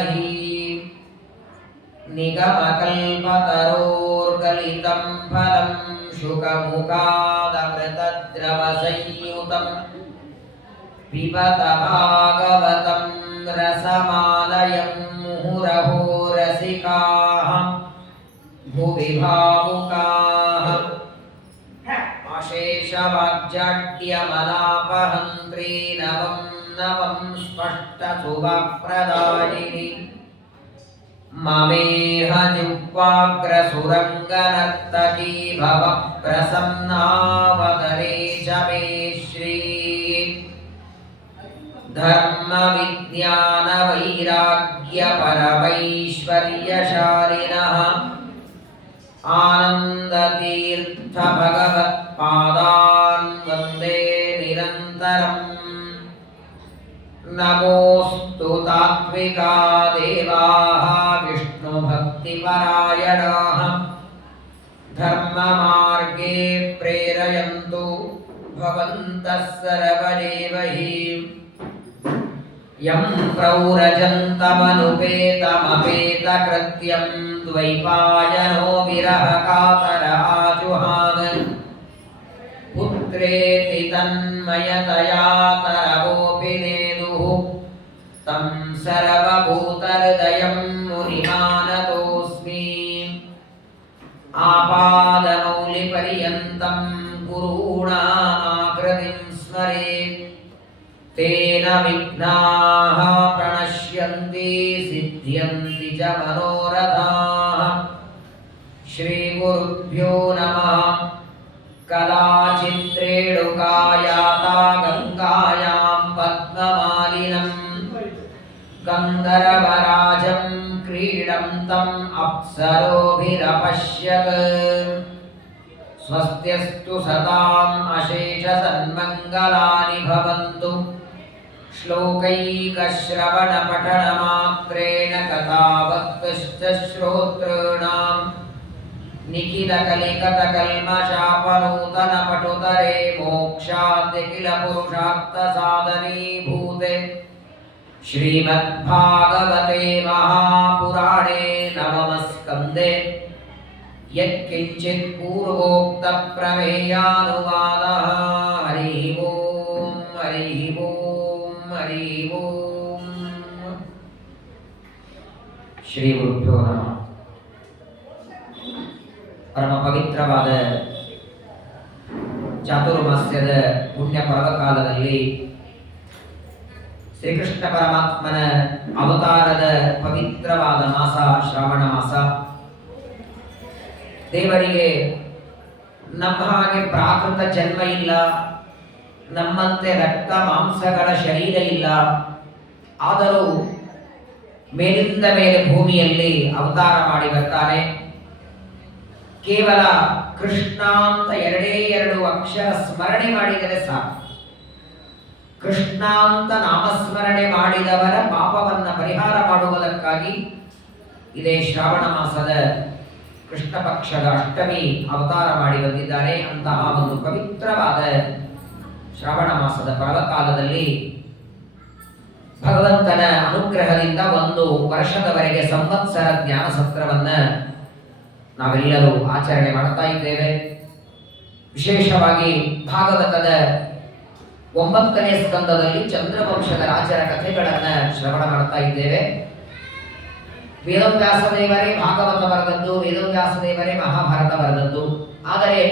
निगमकल्पतरोर्गलितं फलं शुकमुखादमृतद्रवसंयुतं पिबत भागवतं रसमालयं मुहुरहो रसिकाः भुवि भावुकाः अशेषवाग्जाड्यमलापहन्त्री नवं नवं स्पष्टसुभप्रदायिनी ममेह जिह्वाग्रसुरङ्गनर्तकी भव प्रसन्नावतरे च मे श्री धर्मविज्ञानवैराग्यपरमैश्वर्यशालिनः आनन्दतीर्थ भगवत्पादान् वन्दे निरन्तरम् नमोऽस्तु तात्विका देवाः विष्णुभक्तिपरायणाः धर्ममार्गे प्रेरयन्तु भवन्तः सर्वदेव हि यं प्रौरजन्तमनुपेतमपेतकृत्यं द्वैपायनो विरहकातराजुहाव पुत्रेति तन्मयतया तरवोऽपि नेदुः तं सर्वभूतहृदयं मुनिमानतोऽस्मि आपादमौलिपर्यन्तं गुरूणामाकृतिं स्मरेत् तेन विघ्नाः प्रणश्यन्ति सिद्ध्यन्ति च मनोरथाः श्रीगुरुभ्यो नमः कदाचित्रेणुकायाता गङ्गायां पद्ममालिनं गन्धर्वराजं क्रीडन्तम् अप्सरोभिरपश्यत् स्वस्त्यस्तु सताम् अशेषसन्मङ्गलानि भवन्तु श्लोकैकश्रवणपठनमात्रेण कथावक्तुश्च श्रोतॄणाम् निखिलकलिकतकल्मषापनूतनपटुतरे मोक्षाद्यखिलपुरुषार्थसाधनीभूते श्रीमद्भागवते महापुराणे नवमस्कन्धे यत्किञ्चित् पूर्वोक्तप्रमेयानुवादः हरिः ओम् हरिः ओम् हरिः ओम् श्रीगुरुभ्यो नमः। ಪರಮ ಪವಿತ್ರವಾದ ಚಾತುರ್ಮಾಸ್ಯದ ಪುಣ್ಯ ಪರ್ವಕಾಲದಲ್ಲಿ ಶ್ರೀಕೃಷ್ಣ ಪರಮಾತ್ಮನ ಅವತಾರದ ಪವಿತ್ರವಾದ ಮಾಸ ಶ್ರಾವಣ ಮಾಸ. ದೇವರಿಗೆ ನಮ್ಮ ಹಾಗೆ ಪ್ರಾಕೃತ ಜನ್ಮ ಇಲ್ಲ, ನಮ್ಮಂತೆ ರಕ್ತ ಮಾಂಸಗಳ ಶರೀರ ಇಲ್ಲ. ಆದರೂ ಮೇಲಿಂದ ಮೇಲೆ ಭೂಮಿಯಲ್ಲಿ ಅವತಾರ ಮಾಡಿ ಬರ್ತಾನೆ. ಕೇವಲ ಕೃಷ್ಣ ಅಂತ ಎರಡೇ ಎರಡು ಅಕ್ಷರ ಸ್ಮರಣೆ ಮಾಡಿದರೆ ಸಾಕು. ಕೃಷ್ಣ ಅಂತ ನಾಮಸ್ಮರಣೆ ಮಾಡಿದವರ ಪಾಪವನ್ನ ಪರಿಹಾರ ಮಾಡುವುದಕ್ಕಾಗಿ ಇದೇ ಶ್ರಾವಣ ಮಾಸದ ಕೃಷ್ಣ ಪಕ್ಷದ ಅಷ್ಟಮಿ ಅವತಾರ ಮಾಡಿ ಬಂದಿದ್ದಾರೆ. ಅಂತಹ ಒಂದು ಪವಿತ್ರವಾದ ಶ್ರಾವಣ ಮಾಸದ ಪರ್ವಕಾಲದಲ್ಲಿ ಭಗವಂತನ ಅನುಗ್ರಹದಿಂದ ಒಂದು ವರ್ಷದವರೆಗೆ ಸಂವತ್ಸರ ಜ್ಞಾನ ಸತ್ರವನ್ನ ನಾವೆಲ್ಲರೂ ಆಚರಣೆ ಮಾಡ್ತಾ ಇದ್ದೇವೆ. ವಿಶೇಷವಾಗಿ ಭಾಗವತದ 9ನೇ ಸ್ಕಂದದಲ್ಲಿ ಚಂದ್ರವಂಶದ ರಾಜರ ಕಥೆಗಳನ್ನು ಶ್ರವಣ ಮಾಡ್ತಾ ಇದ್ದೇವೆ. ವೇದವ್ಯಾಸ ದೇವರೇ ಭಾಗವತ ಬರೆದದ್ದು, ವೇದವ್ಯಾಸ ದೇವರೇ ಮಹಾಭಾರತ ಬರೆದದ್ದು. ಆದರೆ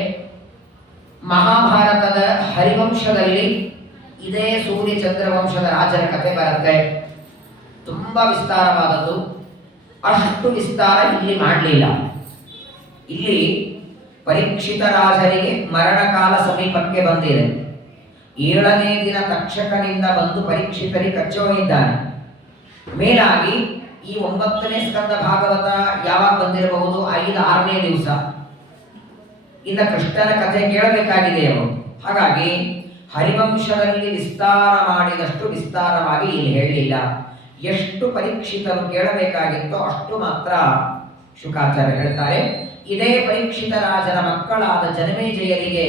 ಮಹಾಭಾರತದ ಹರಿವಂಶದಲ್ಲಿ ಇದೇ ಸೂರ್ಯ ಚಂದ್ರವಂಶದ ರಾಜರ ಕಥೆ ಬರುತ್ತೆ. ತುಂಬಾ ವಿಸ್ತಾರವಾದದ್ದು. ಅಷ್ಟು ವಿಸ್ತಾರ ಇಲ್ಲಿ ಮಾಡಲಿಲ್ಲ. ಇಲ್ಲಿ ಪರೀಕ್ಷಿತ ರಾಜರಿಗೆ ಮರಣಕಾಲ ಸಮೀಪಕ್ಕೆ ಬಂದಿದೆ. 7ನೇ ದಿನ ತಕ್ಷಕನಿಂದ ಬಂದು ಪರೀಕ್ಷಿತರಿಗೆ ಕಚ್ಚೋಗಿದ್ದಾನೆ. ಮೇಲಾಗಿ ಈ 9ನೇ ಸ್ಕಂದ ಭಾಗವತ ಯಾವಾಗ ಬಂದಿರಬಹುದು? 5-6ನೇ ದಿವಸ ಇಂದ ಕೃಷ್ಣನ ಕಥೆ ಕೇಳಬೇಕಾಗಿದೆ ಅವರು. ಹಾಗಾಗಿ ಹರಿವಂಶದಲ್ಲಿ ವಿಸ್ತಾರ ಮಾಡಿದಷ್ಟು ವಿಸ್ತಾರವಾಗಿ ಇಲ್ಲಿ ಹೇಳಲಿಲ್ಲ. ಎಷ್ಟು ಪರೀಕ್ಷಿತರು ಕೇಳಬೇಕಾಗಿತ್ತೋ ಅಷ್ಟು ಮಾತ್ರ ಶುಕಾಚಾರ್ಯ ಹೇಳ್ತಾರೆ. ಇದೇ ಪರೀಕ್ಷಿತ ರಾಜನ ಮಕ್ಕಳಾದ ಜನಮೇಜಯರಿಗೆ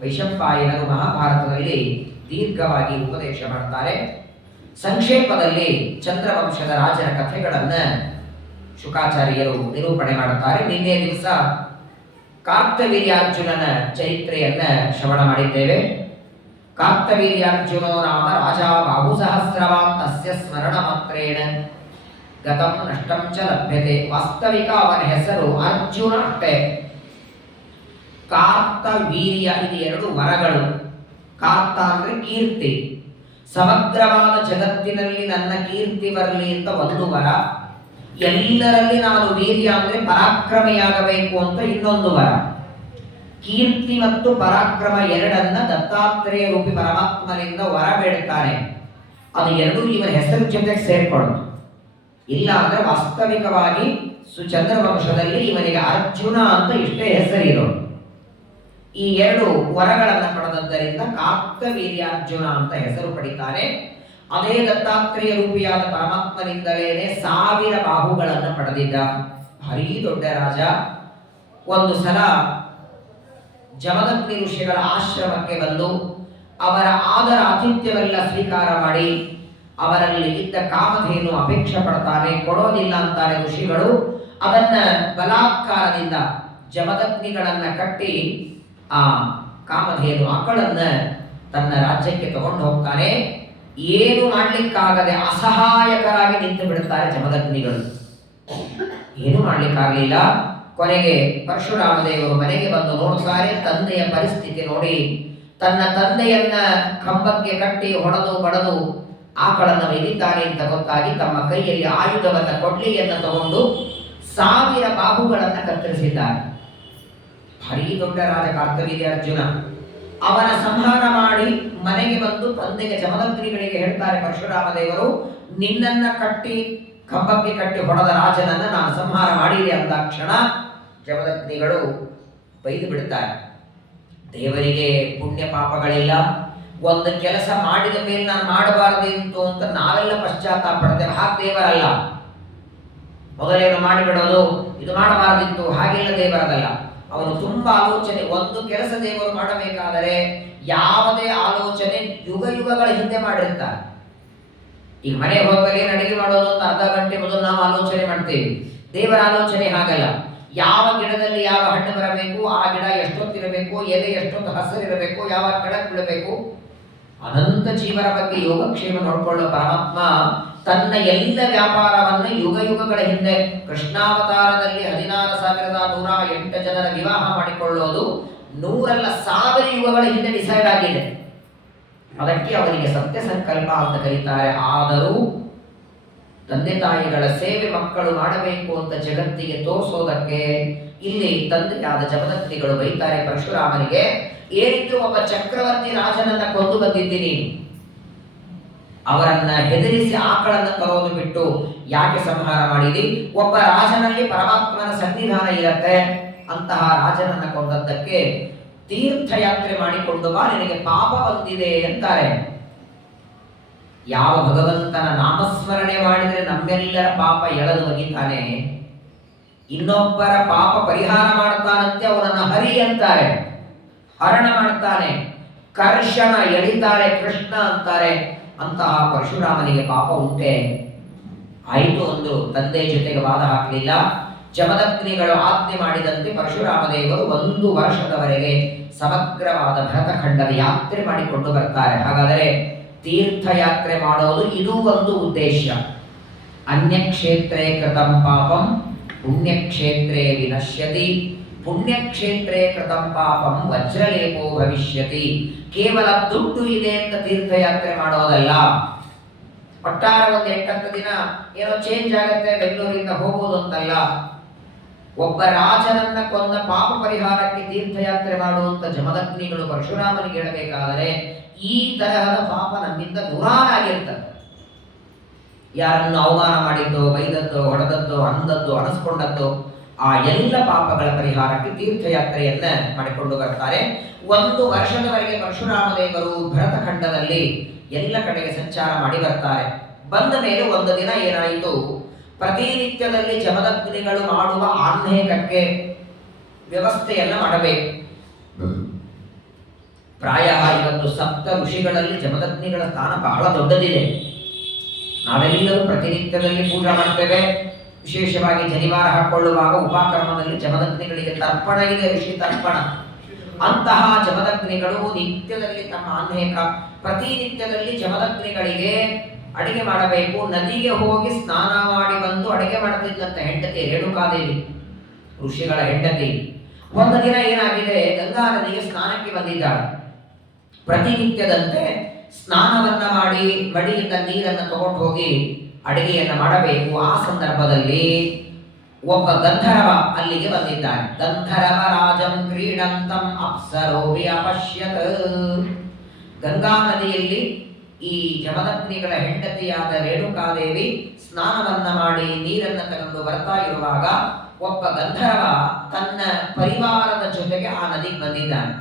ವೈಶಂಪಾಯನರು ಮಹಾಭಾರತದಲ್ಲಿ ದೀರ್ಘವಾಗಿ ಉಪದೇಶ ಮಾಡ್ತಾರೆ. ಸಂಕ್ಷೇಪದಲ್ಲಿ ಚಂದ್ರವಂಶದ ರಾಜರ ಕಥೆಗಳನ್ನು ಶುಕಾಚಾರ್ಯರು ನಿರೂಪಣೆ ಮಾಡುತ್ತಾರೆ. ನಿನ್ನೆ ದಿವಸ ಕಾರ್ತವೀರ್ಯಾರ್ಜುನನ ಚರಿತ್ರೆಯನ್ನ ಶ್ರವಣ ಮಾಡಿದ್ದೇವೆ. ಕಾರ್ತವೀರ್ಯಾರ್ಜುನೋ ನಾಮ ರಾಜ ಬಾಹುಸಹಸ್ರವಾನ್ ತಸ್ಯ ಸ್ಮರಣ ಮಾತ್ರೇಣ ಗತಂ ನಷ್ಟಂ ಚ ಲಭ್ಯತೆ. ವಾಸ್ತವಿಕ ಅವನ ಹೆಸರು ಅರ್ಜುನ ಅಷ್ಟೇ. ಕಾರ್ತ ವೀರ್ಯ ಇದು ಎರಡು ವರಗಳು. ಕಾರ್ತ ಅಂದ್ರೆ ಕೀರ್ತಿ, ಸಮಗ್ರವಾದ ಜಗತ್ತಿನಲ್ಲಿ ನನ್ನ ಕೀರ್ತಿ ಬರಲಿ ಅಂತ ಒಂದು ವರ. ಎಲ್ಲರಲ್ಲಿ ನಾನು ವೀರ್ಯ ಅಂದ್ರೆ ಪರಾಕ್ರಮೆಯಾಗಬೇಕು ಅಂತ ಇನ್ನೊಂದು ವರ. ಕೀರ್ತಿ ಮತ್ತು ಪರಾಕ್ರಮ ಎರಡನ್ನ ದತ್ತಾತ್ರೇಯ ರೂಪಿ ಪರಮಾತ್ಮನಿಂದ ವರ ಬೇಡುತ್ತಾನೆ. ಅದು ಎರಡೂ ಇವನ ಹೆಸರು ಜೊತೆಗೆ ಸೇರ್ಕೊಳ್ಳೋದು. ಇಲ್ಲ ಅಂದ್ರೆ ವಾಸ್ತವಿಕವಾಗಿ ಸುಚಂದ್ರವಂಶದಲ್ಲಿ ಇವನಿಗೆ ಅರ್ಜುನ ಅಂತ ಇಷ್ಟೇ ಹೆಸರಿರೋದು. ಈ ಎರಡು ವರಗಳನ್ನು ಪಡೆದದ್ದರಿಂದ ಕಾರ್ತವೀರ್ಯಾರ್ಜುನ ಅಂತ ಹೆಸರು ಪಡಿತಾನೆ. ಅದೇ ದತ್ತಾತ್ರೇಯ ರೂಪಿಯಾದ ಪರಮಾತ್ಮನಿಂದಲೇ 1000 ಬಾಹುಗಳನ್ನು ಪಡೆದಿದ್ದ ಭಾರೀ ದೊಡ್ಡ ರಾಜ. ಒಂದು ಸಲ ಜಮದಗ್ನಿ ಋಷಿಗಳ ಆಶ್ರಮಕ್ಕೆ ಬಂದು ಅವರ ಆದರ ಆತಿಥ್ಯವೆಲ್ಲ ಸ್ವೀಕಾರ ಮಾಡಿ ಅವರಲ್ಲಿ ಇದ್ದ ಕಾಮಧೇನು ಅಪೇಕ್ಷೆ ಪಡ್ತಾನೆ. ಕೊಡೋದಿಲ್ಲ ಅಂತಾರೆ ಋಷಿಗಳು. ಅದನ್ನ ಬಲಾತ್ಕಾರದಿಂದ ಜಮದಗ್ನಿಗಳನ್ನ ಕಟ್ಟಿ ಆ ಕಾಮಧೇನು ಆಕಳನ್ನ ತನ್ನ ರಾಜ್ಯಕ್ಕೆ ತಗೊಂಡು ಹೋಗ್ತಾನೆ. ಏನು ಮಾಡ್ಲಿಕ್ಕಾಗದೆ ಅಸಹಾಯಕರಾಗಿ ನಿಂತು ಬಿಡುತ್ತಾರೆ ಜಮದಗ್ನಿಗಳು. ಏನು ಮಾಡ್ಲಿಕ್ಕಾಗಲಿಲ್ಲ. ಕೊನೆಗೆ ಪರಶುರಾಮ ದೇವರು ಮನೆಗೆ ಬಂದು ನೋಡುತ್ತಾರೆ. ತಂದೆಯ ಪರಿಸ್ಥಿತಿ ನೋಡಿ ತನ್ನ ತಂದೆಯನ್ನ ಕಂಬಕ್ಕೆ ಕಟ್ಟಿ ಹೊಡೆದು ಬಡದು ಆಕಳನ್ನು ಒಯ್ದಿದ್ದಾನೆ ಅಂತ ಗೊತ್ತಾಗಿ ತಮ್ಮ ಕೈಯಲ್ಲಿ ಆಯುಧವನ್ನ ಕೊಡ್ಲಿಯನ್ನು ತಗೊಂಡು 1000 ಬಾಹುಗಳನ್ನು ಕತ್ತರಿಸಿದ್ದಾರೆ. ಭಾರೀ ದೊಡ್ಡ ರಾಜ ಕಾರ್ತವೀರ್ಯಾರ್ಜುನ. ಅವನ ಸಂಹಾರ ಮಾಡಿ ಮನೆಗೆ ಬಂದು ತಂದೆಗೆ ಜಮದಗ್ನಿಗಳಿಗೆ ಹೇಳ್ತಾರೆ ಪರಶುರಾಮ ದೇವರು, ನಿನ್ನನ್ನ ಕಟ್ಟಿ ಕಂಬಕ್ಕೆ ಕಟ್ಟಿ ಹೊಡೆದ ರಾಜನನ್ನ ನಾನು ಸಂಹಾರ ಮಾಡಿದೆ ಅಂದ ಕ್ಷಣ ಜಮದಗ್ನಿಗಳು ಬೈದು ಬಿಡುತ್ತಾರೆ. ದೇವರಿಗೆ ಪುಣ್ಯ ಪಾಪಗಳಿಲ್ಲ. ಒಂದು ಕೆಲಸ ಮಾಡಿದ ಮೇಲೆ ನಾನು ಮಾಡಬಾರದಿತ್ತು ಅಂತ ನಾವೆಲ್ಲ ಪಶ್ಚಾತ್ತಾಪ ಪಡ್ತೇವೆ. ಹಾಗೆ ದೇವರಲ್ಲ. ಮೊದಲೇನು ಮಾಡಿಬಿಡೋದು, ಇದು ಮಾಡಬಾರದಿತ್ತು, ಹಾಗೆಲ್ಲ ದೇವರದಲ್ಲ. ಅವನು ತುಂಬಾ ಆಲೋಚನೆ. ಒಂದು ಕೆಲಸ ದೇವರು ಮಾಡಬೇಕಾದರೆ ಯಾವುದೇ ಆಲೋಚನೆ ಯುಗ ಯುಗಗಳ ಹಿಂದೆ ಮಾಡಿರ್ತಾರೆ. ಈಗ ಮನೆಗೆ ಹೋಗುವಾಗ ಏನು ಅಡಿಗೆ ಮಾಡೋದು ಅಂತ ಅರ್ಧ ಗಂಟೆ ಮೊದಲು ನಾವು ಆಲೋಚನೆ ಮಾಡ್ತೇವೆ. ದೇವರ ಆಲೋಚನೆ ಹಾಗಲ್ಲ. ಯಾವ ಗಿಡದಲ್ಲಿ ಯಾವ ಹಣ್ಣು ಬರಬೇಕು, ಆ ಗಿಡ ಎಷ್ಟೊತ್ತಿರಬೇಕು, ಎಲೆ ಎಷ್ಟೊತ್ತು ಹಸಿರಿರಬೇಕು, ಯಾವ ಕೆಳಗೆ ಬಿಡಬೇಕು, ಅನಂತ ಜೀವನ ಬಗ್ಗೆ ಯೋಗಕ್ಷೇಮ ನೋಡಿಕೊಳ್ಳುವ ಪರಮಾತ್ಮ ತನ್ನ ಎಲ್ಲ ವ್ಯಾಪಾರವನ್ನು ಯುಗ ಯುಗಗಳ ಹಿಂದೆ ಕೃಷ್ಣಾವತಾರದಲ್ಲಿ 16,108 ಜನರ ವಿವಾಹ ಮಾಡಿಕೊಳ್ಳೋದು 100,1000 ಯುಗಗಳ ಹಿಂದೆ ಡಿಸೈಡ್ ಆಗಿದೆ. ಅದಕ್ಕೆ ಅವನಿಗೆ ಸತ್ಯ ಸಂಕಲ್ಪ ಅಂತ ಕರೀತಾರೆ. ಆದರೂ ತಂದೆ ತಾಯಿಗಳ ಸೇವೆ ಮಕ್ಕಳು ಮಾಡಬೇಕು ಅಂತ ಜಗತ್ತಿಗೆ ತೋರಿಸೋದಕ್ಕೆ ಇಲ್ಲಿ ತಂದೆಯಾದ ಜಮದಗ್ನಿಗಳು ಬೈತಾರೆ ಪರಶುರಾಮನಿಗೆ. ಏನಿದ್ರು ಒಬ್ಬ ಚಕ್ರವರ್ತಿ ರಾಜನನ್ನ ಕೊಂದು ಬಂದಿದ್ದೀನಿ, ಅವರನ್ನ ಹೆದರಿಸಿ ಆಕಳನ್ನ ತರೋದು ಬಿಟ್ಟು ಯಾಕೆ ಸಂಹಾರ ಮಾಡಿದಿ? ಒಬ್ಬ ರಾಜನಲ್ಲಿ ಪರಮಾತ್ಮನ ಸನ್ನಿಧಾನ ಇರತ್ತೆ. ಅಂತಹ ರಾಜನನ್ನ ಕೊಂದದ್ದಕ್ಕೆ ತೀರ್ಥಯಾತ್ರೆ ಮಾಡಿಕೊಂಡು ಬಾ, ನಿನಗೆ ಪಾಪ ಬಂದಿದೆ ಅಂತಾರೆ. ಯಾವ ಭಗವಂತನ ನಾಮಸ್ಮರಣೆ ಮಾಡಿದರೆ ನಮ್ಮೆಲ್ಲರ ಪಾಪ ಎಳೆದು ಒಗಿತಾನೆ, ಇನ್ನೊಬ್ಬರ ಪಾಪ ಪರಿಹಾರ ಮಾಡ್ತಾನಂತೆ ಅವನನ್ನ ಹರಿ ಅಂತಾರೆ, ಹರಣ ಮಾಡ್ತಾನೆ, ಕರ್ಷಣ ಎಳಿತಾರೆ, ಕೃಷ್ಣ ಅಂತಾರೆ. ಅಂತಹ ಪರಶುರಾಮನಿಗೆ ಪಾಪ ಉಂಟೆ. ಆಯಿತು ಒಂದು ತಂದೆ ಜೊತೆಗೆ ವಾದ ಹಾಕಲಿಲ್ಲ. ಜಮದಗ್ನಿಗಳು ಆಜ್ಞೆ ಮಾಡಿದಂತೆ ಪರಶುರಾಮ ದೇವರು 1 ವರ್ಷದವರೆಗೆ ಸಮಗ್ರವಾದ ಭರತಖಂಡದ ಯಾತ್ರೆ ಮಾಡಿಕೊಂಡು ಬರ್ತಾರೆ. ಹಾಗಾದರೆ ತೀರ್ಥಯಾತ್ರೆ ಮಾಡೋದು ಇದು ಒಂದು ಉದ್ದೇಶ. ಅನ್ಯಕ್ಷೇತ್ರೇ ಕೃತಂ ಪಾಪಂ ಪುಣ್ಯಕ್ಷೇತ್ರೇ ವಿನಶ್ಯತಿ, ಪುಣ್ಯಕ್ಷೇತ್ರೇ ಕೃತಂ ಪಾಪಂ ವಜ್ರಲೇಪೋ ಭವಿಷ್ಯತಿ. ಕೇವಲ ದುಡ್ಡು ಇದೆ ಅಂತ ತೀರ್ಥಯಾತ್ರೆ ಮಾಡೋದಲ್ಲ. ಒಟ್ಟಾರೆ ಒಂದು 8-10 ದಿನ ಏನೋ ಚೇಂಜ್ ಆಗತ್ತೆ, ಬೆಂಗಳೂರಿಂದ ಹೋಗೋದು ಅಂತಲ್ಲ. ಒಬ್ಬ ರಾಜನನ್ನ ಕೊಂದ ಪಾಪ ಪರಿಹಾರಕ್ಕೆ ತೀರ್ಥಯಾತ್ರೆ ಮಾಡುವಂತ ಜಮದಗ್ನಿಗಳು ಪರಶುರಾಮನಿಗೆ ಹೇಳಬೇಕಾದರೆ ಈ ತರಹದ ಪಾಪ ನಮ್ಮಿಂದ ದೂರಾಗಿರ್ತದೆ. ಯಾರನ್ನು ಅವಮಾನ ಮಾಡಿದ್ದು, ಬೈದದ್ದು, ಹೊಡೆದದ್ದು, ಅಂದದ್ದು, ಅನಿಸ್ಕೊಂಡದ್ದು, ಆ ಎಲ್ಲ ಪಾಪಗಳ ಪರಿಹಾರಕ್ಕೆ ತೀರ್ಥಯಾತ್ರೆಯನ್ನ ಮಾಡಿಕೊಂಡು ಬರ್ತಾರೆ. 1 ವರ್ಷದವರೆಗೆ ಪರಶುರಾಮ ದೇವರು ಭರತಖಂಡದಲ್ಲಿ ಎಲ್ಲ ಕಡೆಗೆ ಸಂಚಾರ ಮಾಡಿ ಬರ್ತಾರೆ. ಬಂದ ಮೇಲೆ ಒಂದು ದಿನ ಏನಾಯಿತು, ಪ್ರತಿನಿತ್ಯದಲ್ಲಿ ಜಮದಗ್ನಿಗಳು ಮಾಡುವ ಆಹ್ನೇಯಕ್ಕೆ ವ್ಯವಸ್ಥೆಯನ್ನ ಮಾಡಬೇಕು. ಪ್ರಾಯ ಇವತ್ತು 7 ಋಷಿಗಳಲ್ಲಿ ಜಮದಗ್ನಿಗಳ ಸ್ಥಾನ ಬಹಳ ದೊಡ್ಡದಿದೆ. ನಾವೆಲ್ಲರೂ ಪ್ರತಿನಿತ್ಯದಲ್ಲಿ ಪೂಜೆ ಮಾಡ್ತೇವೆ. ವಿಶೇಷವಾಗಿ ಜನಿವಾರ ಹಾಕೊಳ್ಳುವಾಗ ಉಪಕ್ರಮದಲ್ಲಿ ಜಮದಗ್ನಿಗಳಿಗೆ ತರ್ಪಣ ಇದೆ, ಋಷಿ ತರ್ಪಣ. ಅಂತಹ ಜಮದಗ್ನಿಗಳು ನಿತ್ಯದಲ್ಲಿ ತಮ್ಮ ಅನೇಕ ಪ್ರತಿನಿತ್ಯದಲ್ಲಿ ಜಮದಗ್ನಿಗಳಿಗೆ ಅಡಿಗೆ ಮಾಡಬೇಕು. ನದಿಗೆ ಹೋಗಿ ಸ್ನಾನ ಮಾಡಿ ಬಂದು ಅಡಿಗೆ ಮಾಡುತ್ತಿದ್ದಂತ ಹೆಂಡತಿ ರೇಣುಕಾದೇವಿ, ಋಷಿಗಳ ಹೆಂಡತಿ, ಒಂದು ದಿನ ಏನಾಗಿದೆ, ಗಂಗಾ ನದಿಗೆ ಸ್ನಾನಕ್ಕೆ ಬಂದಿದ್ದಾಳೆ. ಪ್ರತಿನಿತ್ಯದಂತೆ ಸ್ನಾನವನ್ನ ಮಾಡಿ ಮಡಿಯಿಂದ ನೀರನ್ನು ತಗೊಂಡು ಹೋಗಿ ಅಡಿಗೆಯನ್ನು ಮಾಡಬೇಕು. ಆ ಸಂದರ್ಭದಲ್ಲಿ ಒಬ್ಬ ಗಂಧರ್ವ ಅಲ್ಲಿಗೆ ಬಂದಿದ್ದಾನೆ. ಗಂಧರ್ವ ರಾಜಂ ಕ್ರೀಡಂತಂ ಅಪ್ಸರೋಭಿ ಅಪಶ್ಯತ್. ಗಂಗಾ ನದಿಯಲ್ಲಿ ಈ ಜಮದಗ್ನಿಗಳ ಹೆಂಡತಿಯಾದ ರೇಣುಕಾದೇವಿ ಸ್ನಾನವನ್ನ ಮಾಡಿ ನೀರನ್ನು ತಗೊಂಡು ಬರ್ತಾ ಇರುವಾಗ ಒಬ್ಬ ಗಂಧರ್ವ ತನ್ನ ಪರಿವಾರದ ಜೊತೆಗೆ ಆ ನದಿಗೆ ಬಂದಿದ್ದಾನೆ.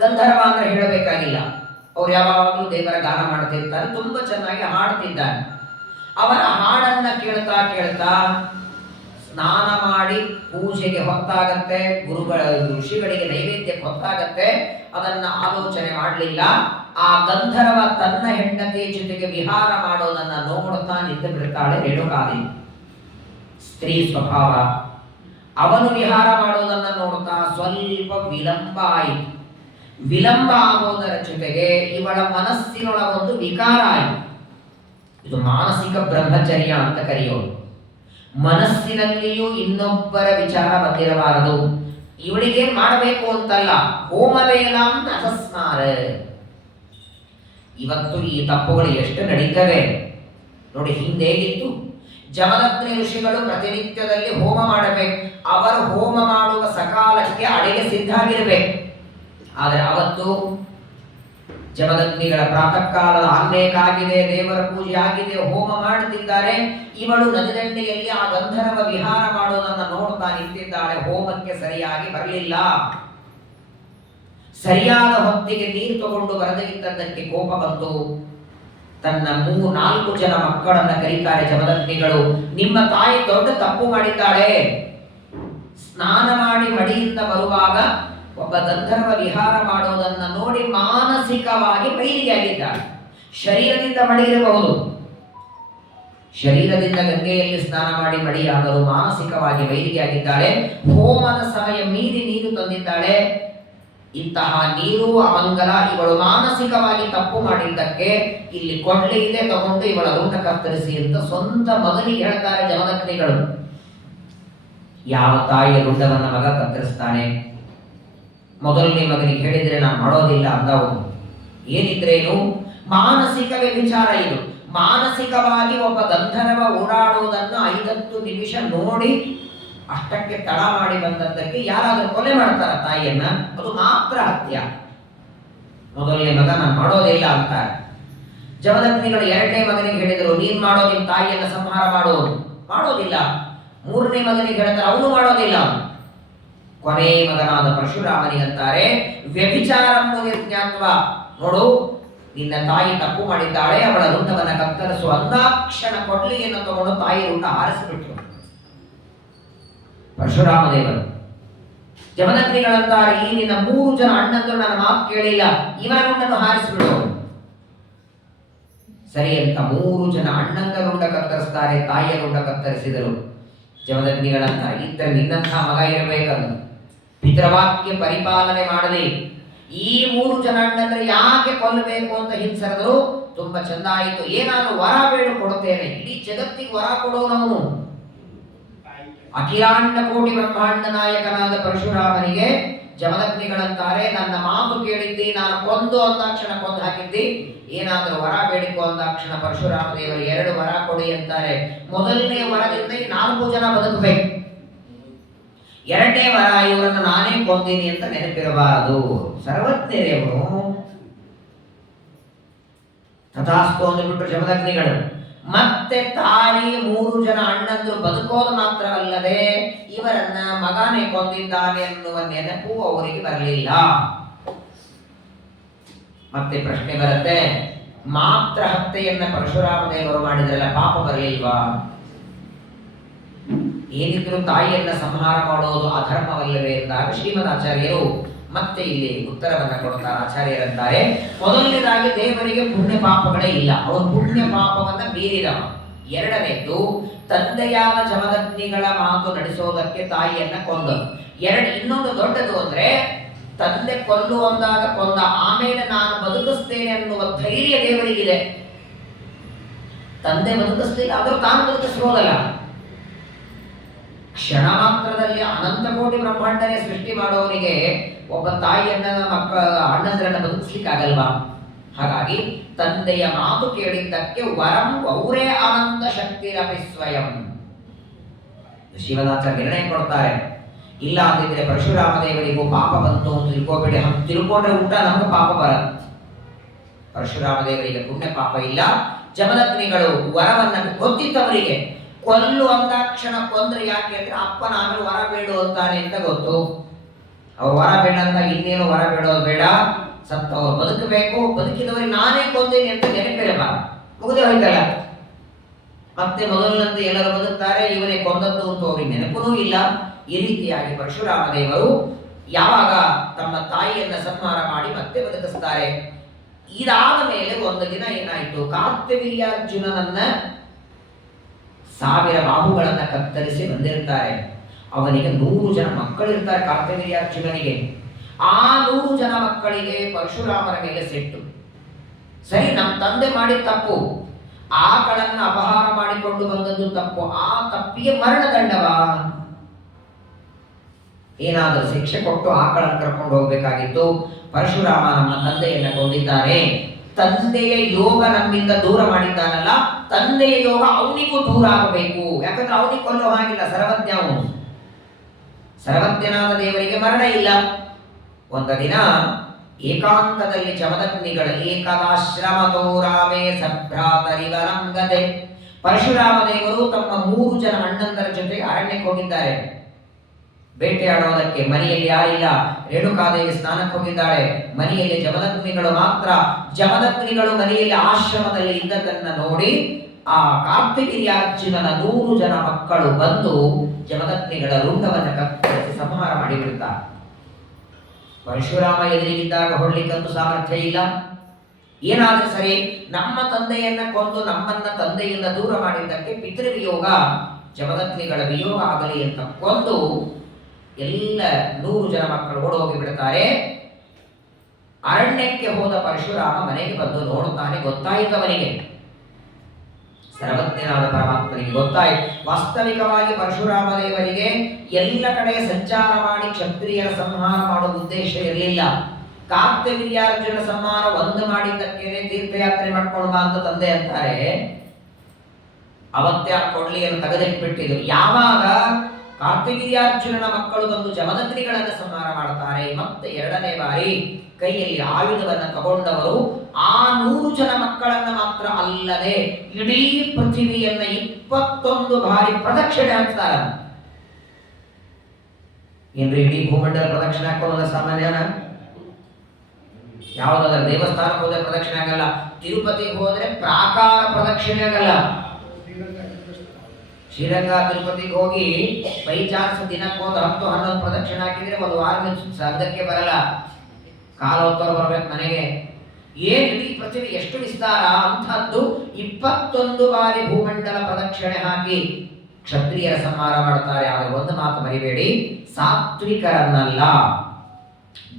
ಗಂಧರ್ವ ಅಂದ್ರೆ ಹೇಳಬೇಕಾಗಿಲ್ಲ, ಅವ್ರು ಯಾವಾಗಲೂ ದೇವರ ಗಾನ ಮಾಡ್ತಿರ್ತಾರೆ, ತುಂಬಾ ಚೆನ್ನಾಗಿ ಹಾಡ್ತಿದ್ದಾರೆ. ಅವರ ಹಾಡನ್ನ ಕೇಳ್ತಾ ಕೇಳ್ತಾ ಸ್ನಾನ ಮಾಡಿ ಪೂಜೆಗೆ ಹೊತ್ತಾಗತ್ತೆ, ಗುರುಗಳ ಋಷಿಗಳಿಗೆ ನೈವೇದ್ಯಕ್ಕೆ ಹೊತ್ತಾಗತ್ತೆ. ಅದನ್ನ ಆಲೋಚನೆ ಮಾಡಲಿಲ್ಲ. ಆ ಗಂಧರ್ವ ತನ್ನ ಹೆಂಡತಿಯ ಜೊತೆಗೆ ವಿಹಾರ ಮಾಡೋದನ್ನ ನೋಡ್ತಾ ನಿಂತು ಬಿಡ್ತಾಳೆ ರೇಣುಕಾದೇವಿ. ಸ್ತ್ರೀ ಸ್ವಭಾವ. ಅವನು ವಿಹಾರ ಮಾಡೋದನ್ನ ನೋಡ್ತಾ ಸ್ವಲ್ಪ ವಿಳಂಬ ಆಯಿತು. ವಿಳಂಬ ಆಗೋದರ ಜೊತೆಗೆ ಇವಳ ಮನಸ್ಸಿನೊಳಗೊಂದು ವಿಕಾರ ಆಯಿತು. ಇದು ಮಾನಸಿಕ ಬ್ರಹ್ಮಚರ್ಯ ಅಂತ ಕರೆಯೋದು. ಮನಸ್ಸಿನಲ್ಲಿಯೂ ಇನ್ನೊಬ್ಬರ ವಿಚಾರ ಬಂದಿರಬಾರದು. ಇವಳಿಗೆ ಮಾಡಬೇಕು ಅಂತಲ್ಲ, ಹೋಮವೇಲಾಂ ಅಸಸ್ಮಾರ. ಇವತ್ತು ಈ ತಪ್ಪುಗಳು ಎಷ್ಟು ನಡೀತವೆ ನೋಡಿ. ಹಿಂದೇಗಿತ್ತು, ಜಮದಗ್ನಿ ಋಷಿಗಳು ಪ್ರತಿನಿತ್ಯದಲ್ಲಿ ಹೋಮ ಮಾಡಬೇಕು. ಅವರು ಹೋಮ ಮಾಡುವ ಸಕಾಲಕ್ಕೆ ಅಡಿಗೆ ಸಿದ್ಧ ಆಗಿರಬೇಕು. ಆದರೆ ಅವತ್ತು ಜಮದಗ್ನಿಗಳ ಪ್ರಾತಃ ಕಾಲದ ಆನ್ನೇಕಾಗಿದೆ, ದೇವರ ಪೂಜೆ ಆಗಿದೆ, ಹೋಮ ಮಾಡುತ್ತಿದ್ದಾರೆ. ಇವಳು ನದಿದಂಡೆಯಲ್ಲಿ ಆ ಗಂಧರ್ವ ವಿಹಾರ ಮಾಡೋದನ್ನ ನೋಡ್ತಾ ನಿಂತಿದ್ದಾಳೆ. ಹೋಮಕ್ಕೆ ಸರಿಯಾಗಿ ಬರಲಿಲ್ಲ. ಸರಿಯಾದ ಹೊತ್ತಿಗೆ ನೀರು ತಗೊಂಡು ಬರದೇ ಇದ್ದದ್ದಕ್ಕೆ ಕೋಪ ಬಂತು. ತನ್ನ 3-4 ಜನ ಮಕ್ಕಳನ್ನ ಕರೀತಾರೆ ಜಮದಗ್ನಿಗಳು. ನಿಮ್ಮ ತಾಯಿ ದೊಡ್ಡ ತಪ್ಪು ಮಾಡಿದ್ದಾಳೆ. ಸ್ನಾನ ಮಾಡಿ ಮಡಿಯಿಂದ ಬರುವಾಗ ಒಬ್ಬ ಗಂಧರ್ವ ವಿಹಾರ ಮಾಡೋದನ್ನ ನೋಡಿ ಮಾನಸಿಕವಾಗಿ ಬೈಲಿಯಾಗಿದ್ದಾಳೆ. ಶರೀರದಿಂದ ಮಡಿ ಇರಬಹುದು, ಶರೀರದಿಂದ ಗಂಗೆಯಲ್ಲಿ ಸ್ನಾನ ಮಾಡಿ ಮಡಿಯಾದರೂ ಮಾನಸಿಕವಾಗಿ ಬೈಲಿಯಾಗಿದ್ದಾಳೆ. ಹೋಮದ ಸಮಯ ಮೀರಿ ನೀರು ತಂದಿದ್ದಾಳೆ. ಇಂತಹ ನೀರು ಅಮಂಗಲ. ಇವಳು ಮಾನಸಿಕವಾಗಿ ತಪ್ಪು ಮಾಡಿದ್ದಕ್ಕೆ ಇಲ್ಲಿ ಕೊಂಡ್ಲೆ ಇದೆ, ತಗೊಂಡು ಇವಳ ರುಂಡ ಕತ್ತರಿಸಿ ಅಂತ ಸ್ವಂತ ಮಗನಿಗೆ ಹೇಳ್ತಾರೆ ಜಮದಗ್ನಿಗಳು. ಯಾವ ತಾಯಿಯ ರುಂಡವನ್ನ ಮಗ ಕತ್ತರಿಸ್ತಾನೆ? ಮೊದಲನೇ ಮಗನಿಗೆ ಹೇಳಿದ್ರೆ ನಾನು ಮಾಡೋದಿಲ್ಲ ಅಂದವನು. ಏನಿದ್ರೇನು ಮಾನಸಿಕ ವ್ಯಭಿಚಾರ ಇದು. ಮಾನಸಿಕವಾಗಿ ಒಬ್ಬ ಗಂಧರ್ವ ಓಡಾಡುವುದನ್ನು 5-10 ನಿಮಿಷ ನೋಡಿ ಅಷ್ಟಕ್ಕೆ ತಡ ಮಾಡಿ ಬಂದದ್ದಕ್ಕೆ ಯಾರಾದರೂ ಕೊಲೆ ಮಾಡ್ತಾರ ತಾಯಿಯನ್ನ? ಅದು ಮಾತ್ರ ಹತ್ಯ. ಮೊದಲನೇ ಮಗ ನಾನು ಮಾಡೋದಿಲ್ಲ ಅಂತಾರೆ. ಜಮದಗ್ನಿಗಳು 2ನೇ ಮಗನಿಗೆ ಹೇಳಿದರು, ನೀನ್ ಮಾಡೋ ನಿಮ್ ತಾಯಿಯನ್ನ ಸಂಹಾರ ಮಾಡೋದಿಲ್ಲ. 3ನೇ ಮಗನಿಗೆ ಹೇಳ್ತಾರೆ, ಅವನು ಮಾಡೋದಿಲ್ಲ. ಕೊನೆ ಮಗನಾದ ಪರಶುರಾಮನಿಗಂತಾರೆ, ವ್ಯಭಿಚಾರವನ್ನು ಜ್ಞಾತ್ವ, ನೋಡು ನಿನ್ನ ತಾಯಿ ತಪ್ಪು ಮಾಡಿದ್ದಾಳೆ, ಅವಳ ರುಂಡವನ್ನ ಕತ್ತರಿಸು. ಅಂದಾಕ್ಷಣ ಕೊಡ್ಲಿಯನ್ನು ತಗೊಂಡು ತಾಯಿ ರುಂಡ ಹಾರಿಸಿಬಿಟ್ರು ಪರಶುರಾಮ ದೇವರು. ಜಮದಗ್ನಿಗಳಂತಾರೆ, ಈ ನಿನ್ನ 3 ಜನ ಅಣ್ಣಂದ್ರು ನನ್ನ ಮಾತು ಕೇಳಿಲ್ಲ, ಇವನ ರುಂಡನ್ನು ಹಾರಿಸಿಬಿಡು. ಸರಿ ಅಂತ 3 ಜನ ಅಣ್ಣಂದ ರುಂಡ ಕತ್ತರಿಸ್ತಾರೆ, ತಾಯಿಯ ರುಂಡ ಕತ್ತರಿಸಿದರು. ಜಮದಗ್ನಿಗಳಂತ ಇದ್ದರೆ ನಿನ್ನಂಥ ಮಗ ಇರಬೇಕಂದು ಪಿತೃವಾಕ್ಯ ಪರಿಪಾಲನೆ ಮಾಡದೆ ಈ 3 ಜನ ಅಣ್ಣಂದ್ರೆ ಯಾಕೆ ಕೊಲ್ಲಬೇಕು ಅಂತ ಹಿಂಸರಿದ್ರು. ತುಂಬಾ ಚಂದ ಆಯಿತು. ಏನಾದ್ರು ವರ ಬೇಡು ಕೊಡುತ್ತೇನೆ. ಇಡೀ ಜಗತ್ತಿಗೆ ವರ ಕೊಡೋನವನು. ಅಖಿಲಾಂಡ ಕೋಟಿ ಬ್ರಹ್ಮಾಂಡ ನಾಯಕನಾದ ಪರಶುರಾಮನಿಗೆ ಜಮದಗ್ನಿಗಳಂತಾರೆ, ನನ್ನ ಮಾತು ಕೇಳಿದ್ದಿ, ನಾನು ಕೊಂದು ಅಂದಾಕ್ಷಣ ಕೊಂದು ಹಾಕಿದ್ದಿ, ಏನಾದರೂ ವರ ಬೇಡಿಕೊ ಅಂದಾಕ್ಷಣ ಪರಶುರಾಮ ದೇವರು 2 ವರ ಕೊಡಿ ಅಂತಾರೆ. ಮೊದಲನೇ ವರದಿಂದ 4 ಜನ ಬದುಕಬೇಕು. 2ನೇ ವರ, ಇವರನ್ನು ನಾನೇ ಕೊಂದೀನಿ ಅಂತ ನೆನಪಿರಬಾರದು. ಸರ್ವಜ್ಞರೇ ಅವರು. ತಥಾಸ್ತು ಅಂದುಬಿಟ್ರು ಜಮದಗ್ನಿಗಳು. ಮತ್ತೆ ತಾಯಿ 3 ಜನ ಅಣ್ಣಂದ್ರು ಬದುಕೋದು ಮಾತ್ರವಲ್ಲದೆ ಇವರನ್ನ ಮಗನೇ ಕೊಂದಿದ್ದಾನೆ ಅನ್ನುವ ನೆನಪು ಅವರಿಗೆ ಬರಲಿಲ್ಲ. ಮತ್ತೆ ಪ್ರಶ್ನೆ ಬರುತ್ತೆ, ಮಾತ್ರ ಹತ್ಯೆಯನ್ನ ಪರಶುರಾಮ ದೇವರು ಮಾಡಿದ್ರಲ್ಲ, ಪಾಪ ಬರಲಿಲ್ವಾ? ಏನಿದ್ರು ತಾಯಿಯನ್ನ ಸಂಹಾರ ಮಾಡೋದು ಅಧರ್ಮವಲ್ಲವೇ ಎಂದಾಗ ಶ್ರೀಮದಾಚಾರ್ಯರು ಮತ್ತೆ ಇಲ್ಲಿ ಉತ್ತರವನ್ನ ಕೊಡ್ತಾರೆ ಆಚಾರ್ಯರಂತಾರೆ. ಮೊದಲನೇದಾಗಿ ದೇವರಿಗೆ ಪುಣ್ಯ ಪಾಪಗಳೇ ಇಲ್ಲ, ಅವರು ಪುಣ್ಯ ಪಾಪವನ್ನ ಮೀರಿದವ. ಎರಡನೇದ್ದು ತಂದೆಯಾದ ಜಮದಗ್ನಿಗಳ ಮಾತು ನಡೆಸೋದಕ್ಕೆ ತಾಯಿಯನ್ನ ಕೊಂದನು. ಇನ್ನೊಂದು ದೊಡ್ಡದು ಅಂದ್ರೆ ತಂದೆ ಕೊಲ್ಲು ಅಂದಾಗ ಕೊಂದ, ಆಮೇಲೆ ನಾನು ಬದುಕಿಸ್ತೇನೆ ಅನ್ನುವ ಧೈರ್ಯ ದೇವರಿಗಿದೆ. ತಂದೆ ಬದುಕಿಸ್ಲಿಲ್ಲ ಆದರೂ ತಾನು ಬದುಕಿಸ್ಬೋದಲ್ಲ. ಕ್ಷಣ ಮಾತ್ರದಲ್ಲಿ ಅನಂತ ಕೋಟಿ ಬ್ರಹ್ಮಾಂಡನೇ ಸೃಷ್ಟಿ ಮಾಡೋರಿಗೆ ಒಬ್ಬ ತಾಯಿಯನ್ನ ಅಣ್ಣಂದ್ರನ್ನ ಬದುಕಿಸ್ಲಿಕ್ಕಾಗಲ್ವಾ? ಹಾಗಾಗಿ ತಂದೆಯ ಮಾತು ಕೇಳಿದ್ದಕ್ಕೆ ವರಂ ಔರೇ ಅನಂತ ಶಕ್ತಿರಪಿ ಸ್ವಯಂ. ಶಿವನಾಥ ನಿರ್ಣಯ ಕೊಡ್ತಾರೆ, ಇಲ್ಲ ಅಂದಿದ್ರೆ ಪರಶುರಾಮ ದೇವರಿಗೂ ಪಾಪ ಬಂತು ಅಂತ ತಿಳ್ಕೋಬೇಡಿ. ತಿಳ್ಕೊಂಡ್ರೆ ಊಟ ನಮ್ಗೆ ಪಾಪ ಬರತ್ತೆ. ಪರಶುರಾಮ ದೇವರಿಗೆ ಪುಣ್ಯ ಪಾಪ ಇಲ್ಲ. ಜಮದಗ್ನಿಗಳು ವರವನ್ನ ಗೊತ್ತಿತ್ತವರಿಗೆ, ಕೊಲ್ಲು ಅಂದಾಕ್ಷಣ ಕೊಂದ್ರೆ ಯಾಕೆ ಅಂದ್ರೆ ಅಪ್ಪನ ಆಮೇಲೆ ವರ ಬೇಡು ಅಂತಾನೆ ಅಂತ ಗೊತ್ತು. ಅವ್ರು ವರ ಬೇಡ ಅಂತ ಇನ್ನೇನು ವರ ಬೇಡೋದು ಬೇಡ, ಸತ್ತವ್ರು ಬದುಕಬೇಕು, ಬದುಕಿದವರಿಗೆ ನಾನೇ ಕೊಂದೇನೆ ಅಂತ ನೆನಪಿರಲ್ಲ, ಮುಗಿದೇ ಹೋಯ್ತಲ್ಲ. ಮತ್ತೆ ಮೊದಲಿನಂತೆ ಎಲ್ಲರೂ ಬದುಕ್ತಾರೆ, ಇವರೇ ಕೊಂದದ್ದು ಅಂತ ಅವ್ರಿಗೆ ನೆನಪೂ ಇಲ್ಲ. ಈ ರೀತಿಯಾಗಿ ಪರಶುರಾಮ ದೇವರು ಯಾವಾಗ ತಮ್ಮ ತಾಯಿಯನ್ನ ಸಂಹಾರ ಮಾಡಿ ಮತ್ತೆ ಬದುಕಿಸ್ತಾರೆ. ಇದಾದ ಮೇಲೆ ಒಂದು ದಿನ ಏನಾಯಿತು, ಕಾರ್ತ್ಯವೀರ್ಯಾರ್ಜುನನನ್ನ 1000 ಬಾಹುಗಳನ್ನ ಕತ್ತರಿಸಿ ಬಂದಿರ್ತಾರೆ. ಅವನಿಗೆ 100 ಜನ ಮಕ್ಕಳಿರ್ತಾರೆ ಕಾರ್ತ್ಯವೀರ್ಯಾರ್ಜುನನಿಗೆ. ಆ 100 ಜನ ಮಕ್ಕಳಿಗೆ ಪರಶುರಾಮನ ಮೇಲೆ ಸಿಟ್ಟು. ಸರಿ, ನಮ್ಮ ತಂದೆ ಮಾಡಿದ ತಪ್ಪು, ಆಕಳನ್ನ ಅಪಹಾರ ಮಾಡಿಕೊಂಡು ಬಂದದ್ದು ತಪ್ಪು, ಆ ತಪ್ಪಿಗೆ ಮರಣದಂಡವಾ? ಏನಾದರೂ ಶಿಕ್ಷೆ ಕೊಟ್ಟು ಆಕಳನ್ನು ಕರ್ಕೊಂಡು ಹೋಗ್ಬೇಕಾಗಿತ್ತು. ಪರಶುರಾಮ ನಮ್ಮ ತಂದೆಯನ್ನ ಕೊಂದಿದ್ದಾನೆ, ತಂದೆಯ ಯೋಗ ನಮ್ಮಿಂದ ದೂರ ಮಾಡಿದ್ದಾನಲ್ಲ, ತಂದೆಯ ಯೋಗ ಅವನಿಗೂ ದೂರ ಆಗಬೇಕು. ಯಾಕಂದ್ರೆ ಅವನಿಗೆ ಕೊಲ್ಲೋ ಹಾಗಿಲ್ಲ, ಸರ್ವಜ್ಞ ಅವನು. ಸರ್ವಜ್ಞನಾದ ದೇವರಿಗೆ ಮರಣ ಇಲ್ಲ. ಒಂದು ದಿನ ಏಕಾಂತದಲ್ಲಿ ಜಮದಗ್ನಿಗಳ ಏಕದಾಶ್ರಮತೋ ರಾಮೇ ಸಭ್ರಾತರಿವರಂಗದೆ, ಪರಶುರಾಮ ದೇವರು ತಮ್ಮ 3 ಜನ ಅಣ್ಣಂದರ ಜೊತೆಗೆ ಅರಣ್ಯಕ್ಕೆ ಹೋಗಿದ್ದಾರೆ ಬೇಟೆಯಾಡೋದಕ್ಕೆ. ಮನೆಯಲ್ಲಿ ಯಾರಿಲ್ಲ, ರೇಣುಕಾದೇವಿ ಸ್ನಾನಕ್ಕೆ ಹೋಗಿದ್ದಾಳೆ. ಮನೆಯಲ್ಲಿ ಜಮದಗ್ನಿಗಳು ಮಾತ್ರ. ಜಮದಗ್ನಿಗಳು ಮನೆಯಲ್ಲಿ ಆಶ್ರಮದಲ್ಲಿ ಇದ್ದದನ್ನ ನೋಡಿ ಆ ಕಾರ್ತಿವೀರ್ಯಾರ್ಜುನನ 100 ಜನ ಮಕ್ಕಳು ಬಂದು ಜಮದಗ್ನಿಗಳ ರುಂಡವನ್ನು ಕತ್ತರಿಸಿ ಸಂಹಾರ ಮಾಡಿಬಿಡುತ್ತಾರೆ. ಪರಶುರಾಮ ಎದುರಿಗಿದ್ದಾಗ ಹೊರಲಿಕ್ಕಂತೂ ಸಾಮರ್ಥ್ಯ ಇಲ್ಲ. ಏನಾದ್ರೂ ಸರಿ, ನಮ್ಮ ತಂದೆಯನ್ನ ಕೊಂದು ನಮ್ಮನ್ನ ತಂದೆಯಿಂದ ದೂರ ಮಾಡಿದ್ದಕ್ಕೆ ಪಿತೃವಿಯೋಗ, ಜಮದಗ್ನಿಗಳ ವಿಯೋಗ ಆಗಲಿ ಅಂತ ಕೊಂದು ಎಲ್ಲ 100 ಜನ ಮಕ್ಕಳು ಓಡೋಗಿ ಬಿಡುತ್ತಾರೆ. ಅರಣ್ಯಕ್ಕೆ ಹೋದ ಪರಶುರಾಮ ಮನೆಗೆ ಬಂದು ನೋಡುತ್ತಾನೆ. ಗೊತ್ತಾಯಿತವನಿಗೆ, ಸರ್ವಜ್ಞನಾದ ಪರಮಾತ್ಮನಿಗೆ ಗೊತ್ತಾಯಿತು. ವಾಸ್ತವಿಕವಾಗಿ ಪರಶುರಾಮ ದೇವರಿಗೆ ಎಲ್ಲ ಕಡೆ ಸಂಚಾರ ಮಾಡಿ ಕ್ಷತ್ರಿಯರ ಸಂಹಾರ ಮಾಡುವ ಉದ್ದೇಶ ಇರಲಿಲ್ಲ. ಕಾರ್ತ್ಯವೀರ್ಯಾರ್ಜುನ ಸಂಹಾರ ಒಂದು ಮಾಡಿದ್ದಕ್ಕೇನೆ ತೀರ್ಥಯಾತ್ರೆ ಮಾಡ್ಕೊಂಡು ಬಾ ಅಂತ ತಂದೆ ಅಂತಾರೆ. ಅವತ್ತೇ ಆ ಕೊಡ್ಲಿಯನ್ನು ತೆಗೆದಿಟ್ಬಿಟ್ಟಿದ್ರು. ಯಾವಾಗ ಕಾರ್ತಿವೀರ್ಯಾರ್ಜುನನ ಮಕ್ಕಳು ಬಂದು ಜಮದಗ್ನಿಗಳನ್ನು ಸಂಹಾರ ಮಾಡ್ತಾರೆ, ಮತ್ತೆ 2ನೇ ಬಾರಿ ಕೈಯಲ್ಲಿ ಆಯುಧವನ್ನು ತಗೊಂಡವರು ಆ 100 ಜನ ಮಕ್ಕಳನ್ನ ಮಾತ್ರ ಅಲ್ಲದೆ ಇಡೀ ಪೃಥ್ವಿಯನ್ನ 21 ಬಾರಿ ಪ್ರದಕ್ಷಿಣೆ ಹಾಕ್ತಾರೆ. ಏನ್ರಿ ಇಡೀ ಭೂಮಂಡಲ ಪ್ರದಕ್ಷಿಣೆ ಹಾಕೋದ ಸಾಮಾನ್ಯನ? ಯಾವುದಾದ್ರೂ ದೇವಸ್ಥಾನಕ್ಕೆ ಹೋದ್ರೆ ಪ್ರದಕ್ಷಿಣೆ ಆಗಲ್ಲ, ತಿರುಪತಿಗೆ ಹೋದ್ರೆ ಪ್ರಾಕಾರ ಪ್ರದಕ್ಷಿಣೆ ಆಗಲ್ಲ. ಶ್ರೀರಂಗ ತಿರುಪತಿಗೆ ಹೋಗಿ ಬೈ ಚಾನ್ಸ್ ದಿನಕ್ಕೆ ಒಂದು 10-11 ಪ್ರದಕ್ಷಿಣೆ ಹಾಕಿದ್ರೆ ಒಂದು ವಾರ ಸಂಘಕ್ಕೆ ಬರಲ್ಲ, ಕಾಲ ಹೊತ್ತವರು ಬರ್ಬೇಕು ಮನೆಗೆ. ಏನ್ ಇಡೀ ಪೃಥ್ವಿ ಎಷ್ಟು ವಿಸ್ತಾರ, ಅಂತಹದ್ದು 21 ಬಾರಿ ಭೂಮಂಡಲ ಪ್ರದಕ್ಷಿಣೆ ಹಾಕಿ ಕ್ಷತ್ರಿಯರ ಸಂಹಾರ ಮಾಡ್ತಾರೆ. ಆದ್ರೆ ಒಂದು ಮಾತು ಮರಿಬೇಡಿ, ಸಾತ್ವಿಕರನ್ನಲ್ಲ,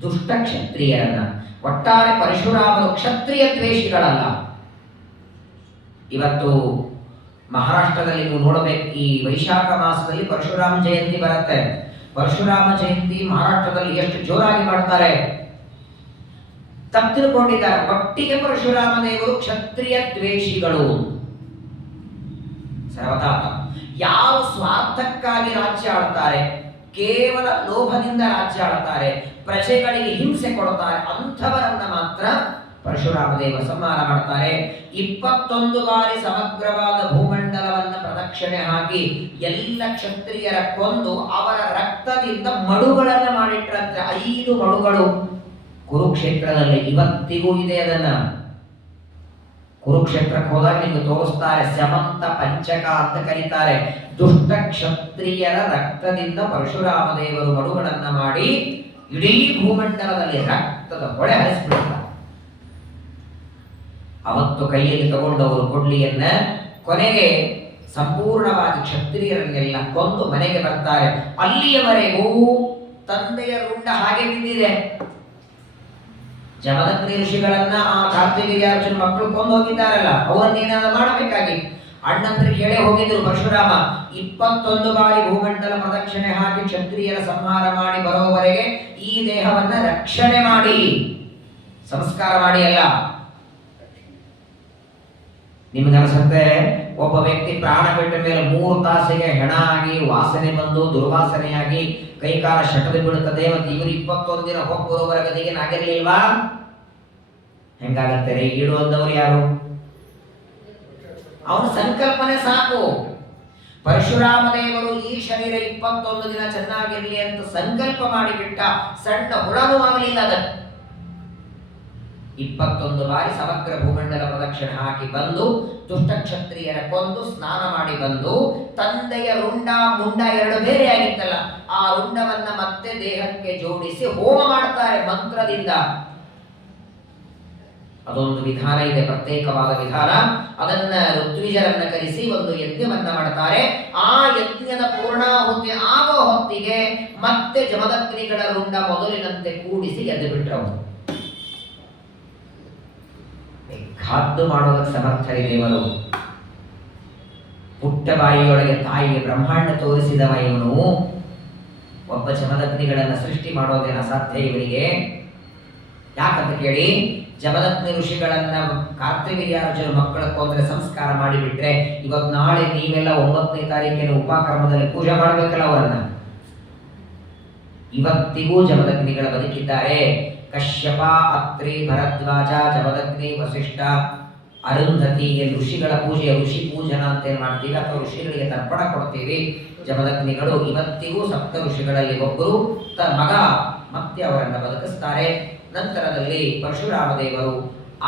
ದುಷ್ಟ ಕ್ಷತ್ರಿಯರನ್ನ. ಒಟ್ಟಾರೆ ಪರಶುರಾಮರು ಕ್ಷತ್ರಿಯ ದ್ವೇಷಿಗಳಲ್ಲ. ಇವತ್ತು ಮಹಾರಾಷ್ಟ್ರದಲ್ಲಿ ನೀವು ನೋಡಬೇಕು, ಈ ವೈಶಾಖ ಮಾಸದಲ್ಲಿ ಪರಶುರಾಮ ಜಯಂತಿ ಬರುತ್ತೆ. ಪರಶುರಾಮ ಜಯಂತಿ ಮಹಾರಾಷ್ಟ್ರದಲ್ಲಿ ಎಷ್ಟು ಜೋರಾಗಿ ಮಾಡ್ತಾರೆ, ತಪ್ಪು ತಿಳ್ಕೊಂಡಿದ್ದಾರೆ. ಒಟ್ಟಿಗೆ ಪರಶುರಾಮ ದೇವರು ಕ್ಷತ್ರಿಯ ದ್ವೇಷಿಗಳು. ಸರ್ವತಾ ಯಾರು ಸ್ವಾರ್ಥಕ್ಕಾಗಿ ರಾಜ್ಯ ಆಳ್ತಾರೆ, ಕೇವಲ ಲೋಭದಿಂದ ರಾಜ್ಯ ಆಳ್ತಾರೆ, ಪ್ರಜೆಗಳಿಗೆ ಹಿಂಸೆ ಕೊಡ್ತಾರೆ, ಅಂಥವರನ್ನ ಮಾತ್ರ ಪರಶುರಾಮ ದೇವ ಸಂಹಾರ ಮಾಡ್ತಾರೆ. 21 ಬಾರಿ ಸಮಗ್ರವಾದ ಭೂಮಂಡಲವನ್ನ ಪ್ರದಕ್ಷಿಣೆ ಹಾಕಿ ಎಲ್ಲ ಕ್ಷತ್ರಿಯರ ಕೊಂದು ಅವರ ರಕ್ತದಿಂದ ಮಡುಗಳನ್ನ ಮಾಡಿಟ್ರಂತೆ. 5 ಮಡುಗಳು ಕುರುಕ್ಷೇತ್ರದಲ್ಲಿ ಇವತ್ತಿಗೂ ಇದೆ. ಅದನ್ನ ಕುರುಕ್ಷೇತ್ರಕ್ಕೆ ಹೋದಾಗ ನಿಮಗೆ ತೋರಿಸ್ತಾರೆ. ಸಮಂತ ಪಂಚಕ ಅಂತ ಕರೀತಾರೆ. ದುಷ್ಟ ಕ್ಷತ್ರಿಯರ ರಕ್ತದಿಂದ ಪರಶುರಾಮ ದೇವರು ಮಡುಗಳನ್ನ ಮಾಡಿ ಇಡೀ ಭೂಮಂಡಲದಲ್ಲಿ ರಕ್ತದ ಹೊಳೆ ಹರಿಸ್ಬಿಡ್ತಾರೆ. ಅವತ್ತು ಕೈಯಲ್ಲಿ ತಗೊಂಡವರು ಕೊಡ್ಲಿಯನ್ನ ಕೊನೆಗೆ ಸಂಪೂರ್ಣವಾಗಿ ಕ್ಷತ್ರಿಯರನ್ನೆಲ್ಲ ಕೊಂದು ಮನೆಗೆ ಬರ್ತಾರೆ. ಅಲ್ಲಿಯವರೆಗೂ ತಂದೆಯ ರುಂಡ ಹಾಗೆ ಬಿದ್ದಿದೆ. ಜಮದಗ್ನಿ ಋಷಿಗಳನ್ನ ಆ ಕಾರ್ತಿವೀರ್ಯಾರ್ಜುನ ಮಕ್ಕಳು ಕೊಂದು ಹೋಗಿದ್ದಾರಲ್ಲ, ಅವರನ್ನೇನಾದ್ರು ಮಾಡಬೇಕಾಗಿ ಅಣ್ಣಂದ್ರಿಗೆ ಹೇಳೇ ಹೋಗಿದ್ರು ಪರಶುರಾಮ. 21 ಬಾರಿ ಭೂಮಂಡಲ ಪ್ರದಕ್ಷಿಣೆ ಹಾಕಿ ಕ್ಷತ್ರಿಯರ ಸಂಹಾರ ಮಾಡಿ ಬರೋವರೆಗೆ ಈ ದೇಹವನ್ನ ರಕ್ಷಣೆ ಮಾಡಿ ಸಂಸ್ಕಾರ ಮಾಡಿ ಅಲ್ಲ. ನಿಮಗನ್ಸುತ್ತೆ ಒಬ್ಬ ವ್ಯಕ್ತಿ ಪ್ರಾಣ ಬಿಟ್ಟ ಮೇಲೆ 3 ತಾಸಿಗೆ ಹೆಣ ಆಗಿ ವಾಸನೆ ಬಂದು ದುರ್ವಾಸನೆಯಾಗಿ ಕೈಕಾಲ ಶಟದು ಬಿಡುತ್ತದೆ. ಮತ್ತೆ ಇವರು 21 ದಿನ ಹೋಗಿ ಬರೋವರ ಗತಿಗೆ ಆಗಿರ್ಲಿಲ್ವಾ? ಹೆಂಗಾಗತ್ತೆ ರೀ? ಈಡು ಅಂದವರು ಯಾರು? ಅವನ ಸಂಕಲ್ಪನೆ ಸಾಕು. ಪರಶುರಾಮ ದೇವರು ಈ ಶರೀರ 21 ದಿನ ಚೆನ್ನಾಗಿರ್ಲಿ ಅಂತ ಸಂಕಲ್ಪ ಮಾಡಿಬಿಟ್ಟ. ಸಣ್ಣ ಹುಳನೂ ಆಗಲಿಲ್ಲ ಅದಕ್ಕೆ. 21 ಬಾರಿ ಸಮಗ್ರ ಭೂಮಂಡಲ ಪ್ರದಕ್ಷಿಣೆ ಹಾಕಿ ಬಂದು ದುಷ್ಟ ಕ್ಷತ್ರಿಯರ ಕೊಂದು ಸ್ನಾನ ಮಾಡಿ ಬಂದು ತಂದೆಯ ರುಂಡ ಮುಂಡ ಎರಡು ಬೇರೆ ಆಗಿತ್ತಲ್ಲ, ಆ ರುಂಡವನ್ನ ಮತ್ತೆ ದೇಹಕ್ಕೆ ಜೋಡಿಸಿ ಹೋಮ ಮಾಡ್ತಾರೆ ಮಂತ್ರದಿಂದ. ಅದೊಂದು ವಿಧಾನ ಇದೆ, ಪ್ರತ್ಯೇಕವಾದ ವಿಧಾನ. ಅದನ್ನ ಋತ್ವಿಜರನ್ನ ಕರೆಸಿ ಒಂದು ಯಜ್ಞವನ್ನ ಮಾಡ್ತಾರೆ. ಆ ಯಜ್ಞದ ಪೂರ್ಣಾಹುತಿ ಆಗೋ ಹೊತ್ತಿಗೆ ಮತ್ತೆ ಜಮದಗ್ನಿಗಳ ರುಂಡ ಮೊದಲಿನಂತೆ ಕೂಡಿಸಿ ಎದ್ದು ಬಿಟ್ರವರು. ಖಾದ್ದು ಮಾಡೋದಕ್ಕೆ ಸಮರ್ಥರಿ ದೇವರು. ಪುಟ್ಟ ಬಾಯಿಯೊಳಗೆ ತಾಯಿಗೆ ಬ್ರಹ್ಮಾಂಡ ತೋರಿಸಿದವ ಇವನು. ಒಬ್ಬ ಜಮದಗ್ನಿಗಳನ್ನ ಸೃಷ್ಟಿ ಮಾಡೋದೇನ ಸಾಧ್ಯ ಇವನಿಗೆ? ಯಾಕಂತ ಕೇಳಿ, ಜಮದಗ್ನಿ ಋಷಿಗಳನ್ನ ಕಾರ್ತಿವೀರ್ಯಾರ್ಜುನ ಮಕ್ಕಳ ಕೊಂದ್ರೆ ಸಂಸ್ಕಾರ ಮಾಡಿಬಿಟ್ರೆ ಇವತ್ತು ನಾಳೆ ನೀವೆಲ್ಲ 9ನೇ ತಾರೀಕಿನ ಉಪಕ್ರಮದಲ್ಲಿ ಪೂಜೆ ಮಾಡಬೇಕಲ್ಲ ಅವರನ್ನ. ಇವತ್ತಿಗೂ ಜಮದಗ್ನಿಗಳ ಬದುಕಿದ್ದಾರೆ. ಕಶ್ಯಪ, ಅತ್ರಿ, ಭರದ್ವಾಜ, ಜಮದಗ್ನಿ, ವಸಿಷ್ಠ, ಅರುಂಧತಿ ಋಷಿಗಳ ಪೂಜೆ, ಋಷಿ ಪೂಜನ ಅಂತ ಏನ್ ಮಾಡ್ತೀವಿ, ಅಥವಾ ಋಷಿಗಳಿಗೆ ತರ್ಪಣ ಕೊಡ್ತೀವಿ. ಜಮದಗ್ನಿಗಳು ಇವತ್ತಿಗೂ ಸಪ್ತ ಋಷಿಗಳಲ್ಲಿ ಒಬ್ಬರು ಮಗ ಮತ್ತೆ ಅವರನ್ನ ಬದುಕಿಸ್ತಾರೆ. ನಂತರದಲ್ಲಿ ಪರಶುರಾಮ ದೇವರು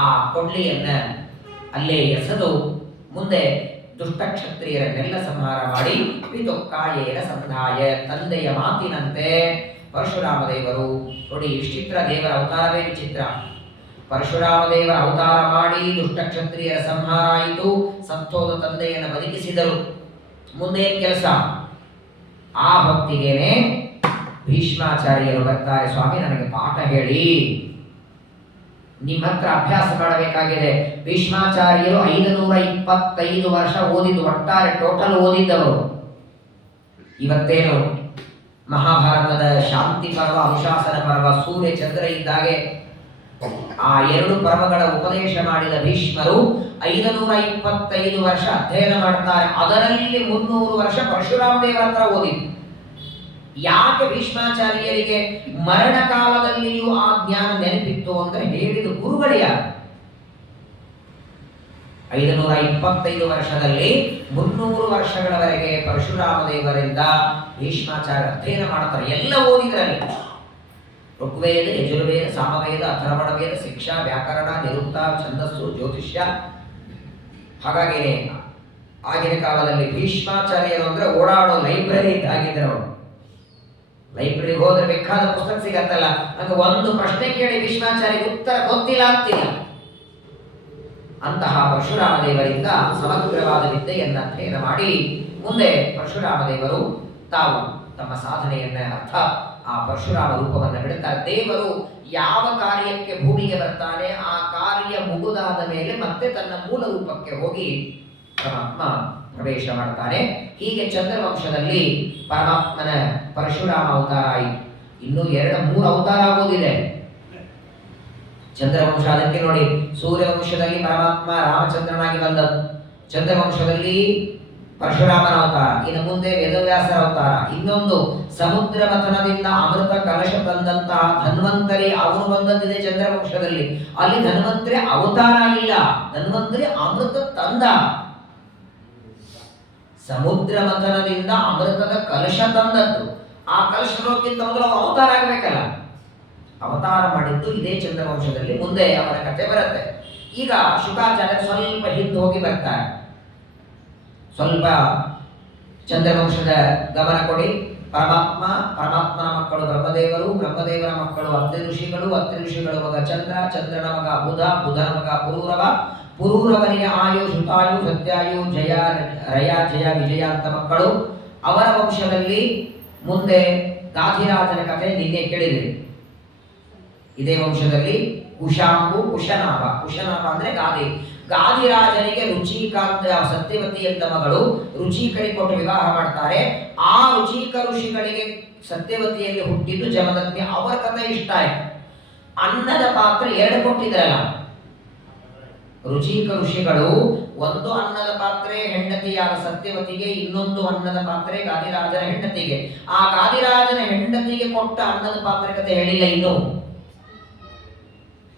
ಆ ಕೊಡ್ಲಿಯನ್ನ ಅಲ್ಲೇ ಎಸೆದು ಮುಂದೆ ದುಷ್ಟ ಕ್ಷತ್ರಿಯರನ್ನೆಲ್ಲ ಸಂಹಾರ ಮಾಡಿ ಪಿತುಕ್ಕಾಯೇನ ಸಂಧಾಯ, ತಂದೆಯ ಮಾತಿನಂತೆ ಪರಶುರಾಮ ದೇವರು ನೋಡಿ. ವಿಚಿತ್ರ, ದೇವರ ಅವತಾರವೇ ವಿಚಿತ್ರ. ಪರಶುರಾಮ ದೇವರ ಅವತಾರ ಮಾಡಿ ದುಷ್ಟ ಕ್ಷತ್ರಿಯರ ಸಂಹಾರ ಆಯಿತು. ಸತ್ತೋದ ತಂದೆಯನ್ನು ಬದುಕಿಸಿದರು. ಮುಂದೆ ಕೆಲಸ? ಆ ಹೊತ್ತಿಗೆನೆ ಭೀಷ್ಮಾಚಾರ್ಯರು ಬರ್ತಾರೆ. ಸ್ವಾಮಿ, ನನಗೆ ಪಾಠ ಹೇಳಿ, ನಿಮ್ಮ ಹತ್ರ ಅಭ್ಯಾಸ ಮಾಡಬೇಕಾಗಿದೆ. ಭೀಷ್ಮಾಚಾರ್ಯರು 525 ವರ್ಷ ಓದಿದ್ದು, ಒಟ್ಟಾರೆ ಟೋಟಲ್ ಓದಿದ್ದವರು. ಇವತ್ತೇನು ಮಹಾಭಾರತದ ಶಾಂತಿ ಪರ್ವ, ಅನುಶಾಸನ ಪರ್ವ, ಸೂರ್ಯ ಚಂದ್ರ ಇದ್ದಾಗೆ ಆ 2 ಪರ್ವಗಳ ಉಪದೇಶ ಮಾಡಿದ ಭೀಷ್ಮರು 525 ವರ್ಷ ಅಧ್ಯಯನ ಮಾಡ್ತಾರೆ. ಅದರಲ್ಲಿ 300 ವರ್ಷ ಪರಶುರಾಮ ದೇವರ ಹತ್ರ ಓದಿದ್ದು. ಯಾಕೆ ಭೀಷ್ಮಾಚಾರ್ಯರಿಗೆ ಮರಣ ಕಾಲದಲ್ಲಿಯೂ ಆ ಜ್ಞಾನ ನೆನಪಿತ್ತು ಅಂದ್ರೆ ಹೇಳಿದ ಗುರುಗಳು ಯಾರು? 525 ವರ್ಷದಲ್ಲಿ 300 ವರ್ಷಗಳವರೆಗೆ ಪರಶುರಾಮ ದೇವರಿಂದ ಭೀಷ್ಮಾಚಾರ್ಯ ಅಧ್ಯಯನ ಮಾಡ್ತಾರೆ. ಎಲ್ಲ ಓದಿದ್ರಲ್ಲಿ ಋಗ್ವೇದ, ಯಜುರ್ವೇದ, ಸಾಮವೇದ, ಅಥರ್ವಣ ವೇದ, ಶಿಕ್ಷಾ, ವ್ಯಾಕರಣ, ನಿರುಕ್ತ, ಛಂದಸ್ಸು, ಜ್ಯೋತಿಷ್ಯ. ಹಾಗಾಗಿ ಆಗಿನ ಕಾಲದಲ್ಲಿ ಭೀಷ್ಮಾಚಾರ್ಯರು ಅಂದ್ರೆ ಓಡಾಡೋ ಲೈಬ್ರರಿ ಆಗಿದ್ರು ಅವರು. ಲೈಬ್ರರಿಗೆ ಹೋದ್ರೆ ಬೇಕಾದ ಪುಸ್ತಕ ಸಿಗತ್ತಲ್ಲ. ನಂಗೆ ಒಂದು ಪ್ರಶ್ನೆ ಕೇಳಿ ಭೀಷ್ಮಾಚಾರ್ಯರಿಗೆ ಉತ್ತರ ಗೊತ್ತಿಲ್ಲ ಅಂತಿಲ್ಲ. ಅಂತಹ ಪರಶುರಾಮ ದೇವರಿಂದ ಸಮಗ್ರವಾದ ವಿದ್ಯೆಯನ್ನ ಅಧ್ಯಯನ ಮಾಡಿ ಮುಂದೆ ಪರಶುರಾಮ ದೇವರು ತಾವು ತಮ್ಮ ಸಾಧನೆಯನ್ನ ಅರ್ಥಾತ್ ಆ ಪರಶುರಾಮ ರೂಪವನ್ನು ಬಿಡುತ್ತಾರೆ. ದೇವರು ಯಾವ ಕಾರ್ಯಕ್ಕೆ ಭೂಮಿಗೆ ಬರ್ತಾನೆ, ಆ ಕಾರ್ಯ ಮುಗಿದಾದ ಮೇಲೆ ಮತ್ತೆ ತನ್ನ ಮೂಲ ರೂಪಕ್ಕೆ ಹೋಗಿ ಪರಮಾತ್ಮ ಪ್ರವೇಶ ಮಾಡ್ತಾನೆ. ಹೀಗೆ ಚಂದ್ರವಂಶದಲ್ಲಿ ಪರಮಾತ್ಮನ ಪರಶುರಾಮ ಅವತಾರ ಆಯಿತು. ಇನ್ನೂ 2-3 ಅವತಾರ ಆಗೋದಿದೆ ಚಂದ್ರವಂಶ. ಅದಕ್ಕೆ ನೋಡಿ, ಸೂರ್ಯವಂಶದಲ್ಲಿ ಪರಮಾತ್ಮ ರಾಮಚಂದ್ರನಾಗಿ ಬಂದದ್ದು, ಚಂದ್ರವಂಶದಲ್ಲಿ ಪರಶುರಾಮನ ಅವತಾರ, ಇನ್ನು ಮುಂದೆ ವೇದವ್ಯಾಸರ ಅವತಾರ, ಇನ್ನೊಂದು ಸಮುದ್ರ ಮಥನದಿಂದ ಅಮೃತ ಕಲಶ ತಂದಂತಹ ಧನ್ವಂತರಿ ಅವನು ಬಂದದ್ದಿದೆ ಚಂದ್ರವಂಶದಲ್ಲಿ. ಅಲ್ಲಿ ಧನ್ವಂತರಿ ಅವತಾರ ಇಲ್ಲ, ಧನ್ವಂತರಿ ಅಮೃತ ತಂದ. ಸಮುದ್ರ ಮಥನದಿಂದ ಅಮೃತದ ಕಲಶ ತಂದದ್ದು. ಆ ಕಲಶಕ್ಕಿಂತ ಮೊದಲು ಅವತಾರ ಆಗಬೇಕಲ್ಲ, ಅವತಾರ ಮಾಡಿದ್ದು ಇದೇ ಚಂದ್ರವಂಶದಲ್ಲಿ. ಮುಂದೆ ಅವರ ಕಥೆ ಬರುತ್ತೆ. ಈಗ ಶುಕಾಚಾರ್ಯ ಸ್ವಲ್ಪ ಹಿಂದೆ ಹೋಗಿ ಬರ್ತಾರೆ. ಸ್ವಲ್ಪ ಚಂದ್ರವಂಶದ ಗಮನ ಕೊಡಿ. ಪರಮಾತ್ಮ, ಪರಮಾತ್ಮನ ಮಕ್ಕಳು ಬ್ರಹ್ಮದೇವರು, ಬ್ರಹ್ಮದೇವರ ಮಕ್ಕಳು ಅತ್ರಿ ಋಷಿಗಳು, ಅತ್ರಿ ಋಷಿಗಳ ಮಗ ಚಂದ್ರ, ಚಂದ್ರನ ಮಗ ಬುಧ, ಬುಧನ ಮಗ ಪುರೂರವ, ಪುರೂರವನಿಗೆ ಆಯು, ಶುತಾಯು, ಸತ್ಯಾಯು, ಜಯ, ರಯ, ಜಯ, ವಿಜಯ ಅಂತ ಮಕ್ಕಳು. ಅವರ ವಂಶದಲ್ಲಿ ಮುಂದೆ ಗಾಧಿರಾಜನ ಕಥೆ ನಿನ್ನೆ ಕೇಳಿದ್ರಿ. ಇದೇ ವಂಶದಲ್ಲಿ ಕುಶಾಂಬು, ಕುಶನಾಭ. ಕುಶನಾಭ ಅಂದ್ರೆ ಗಾದಿ. ಗಾದಿರಾಜನಿಗೆ ರುಚಿಕಾಂತ ಸತ್ಯವತಿ ಅಂತ ಮಗಳು, ರುಚಿಕರಿಗೆ ಕೊಟ್ಟು ವಿವಾಹ ಮಾಡ್ತಾರೆ. ಆ ರುಚಿಕ ಋಷಿಗಳಿಗೆ ಸತ್ಯವತಿಯಲ್ಲಿ ಹುಟ್ಟಿದ್ದು ಜಮದಗ್ನಿ. ಅವರ ಕಥೆ ಇಷ್ಟ ಆಯ್ತು. ಅನ್ನದ ಪಾತ್ರೆ 2 ಕೊಟ್ಟಿದ್ರಲ್ಲ ರುಚಿಕ ಋಷಿಗಳು, ಒಂದು ಅನ್ನದ ಪಾತ್ರೆ ಹೆಂಡತಿಯಾದ ಸತ್ಯವತಿಗೆ, ಇನ್ನೊಂದು ಅನ್ನದ ಪಾತ್ರೆ ಗಾದಿರಾಜನ ಹೆಂಡತಿಗೆ. ಆ ಗಾದಿರಾಜನ ಹೆಂಡತಿಗೆ ಕೊಟ್ಟ ಅನ್ನದ ಪಾತ್ರೆ ಕಥೆ ಹೇಳಿಲ್ಲ ಇನ್ನು.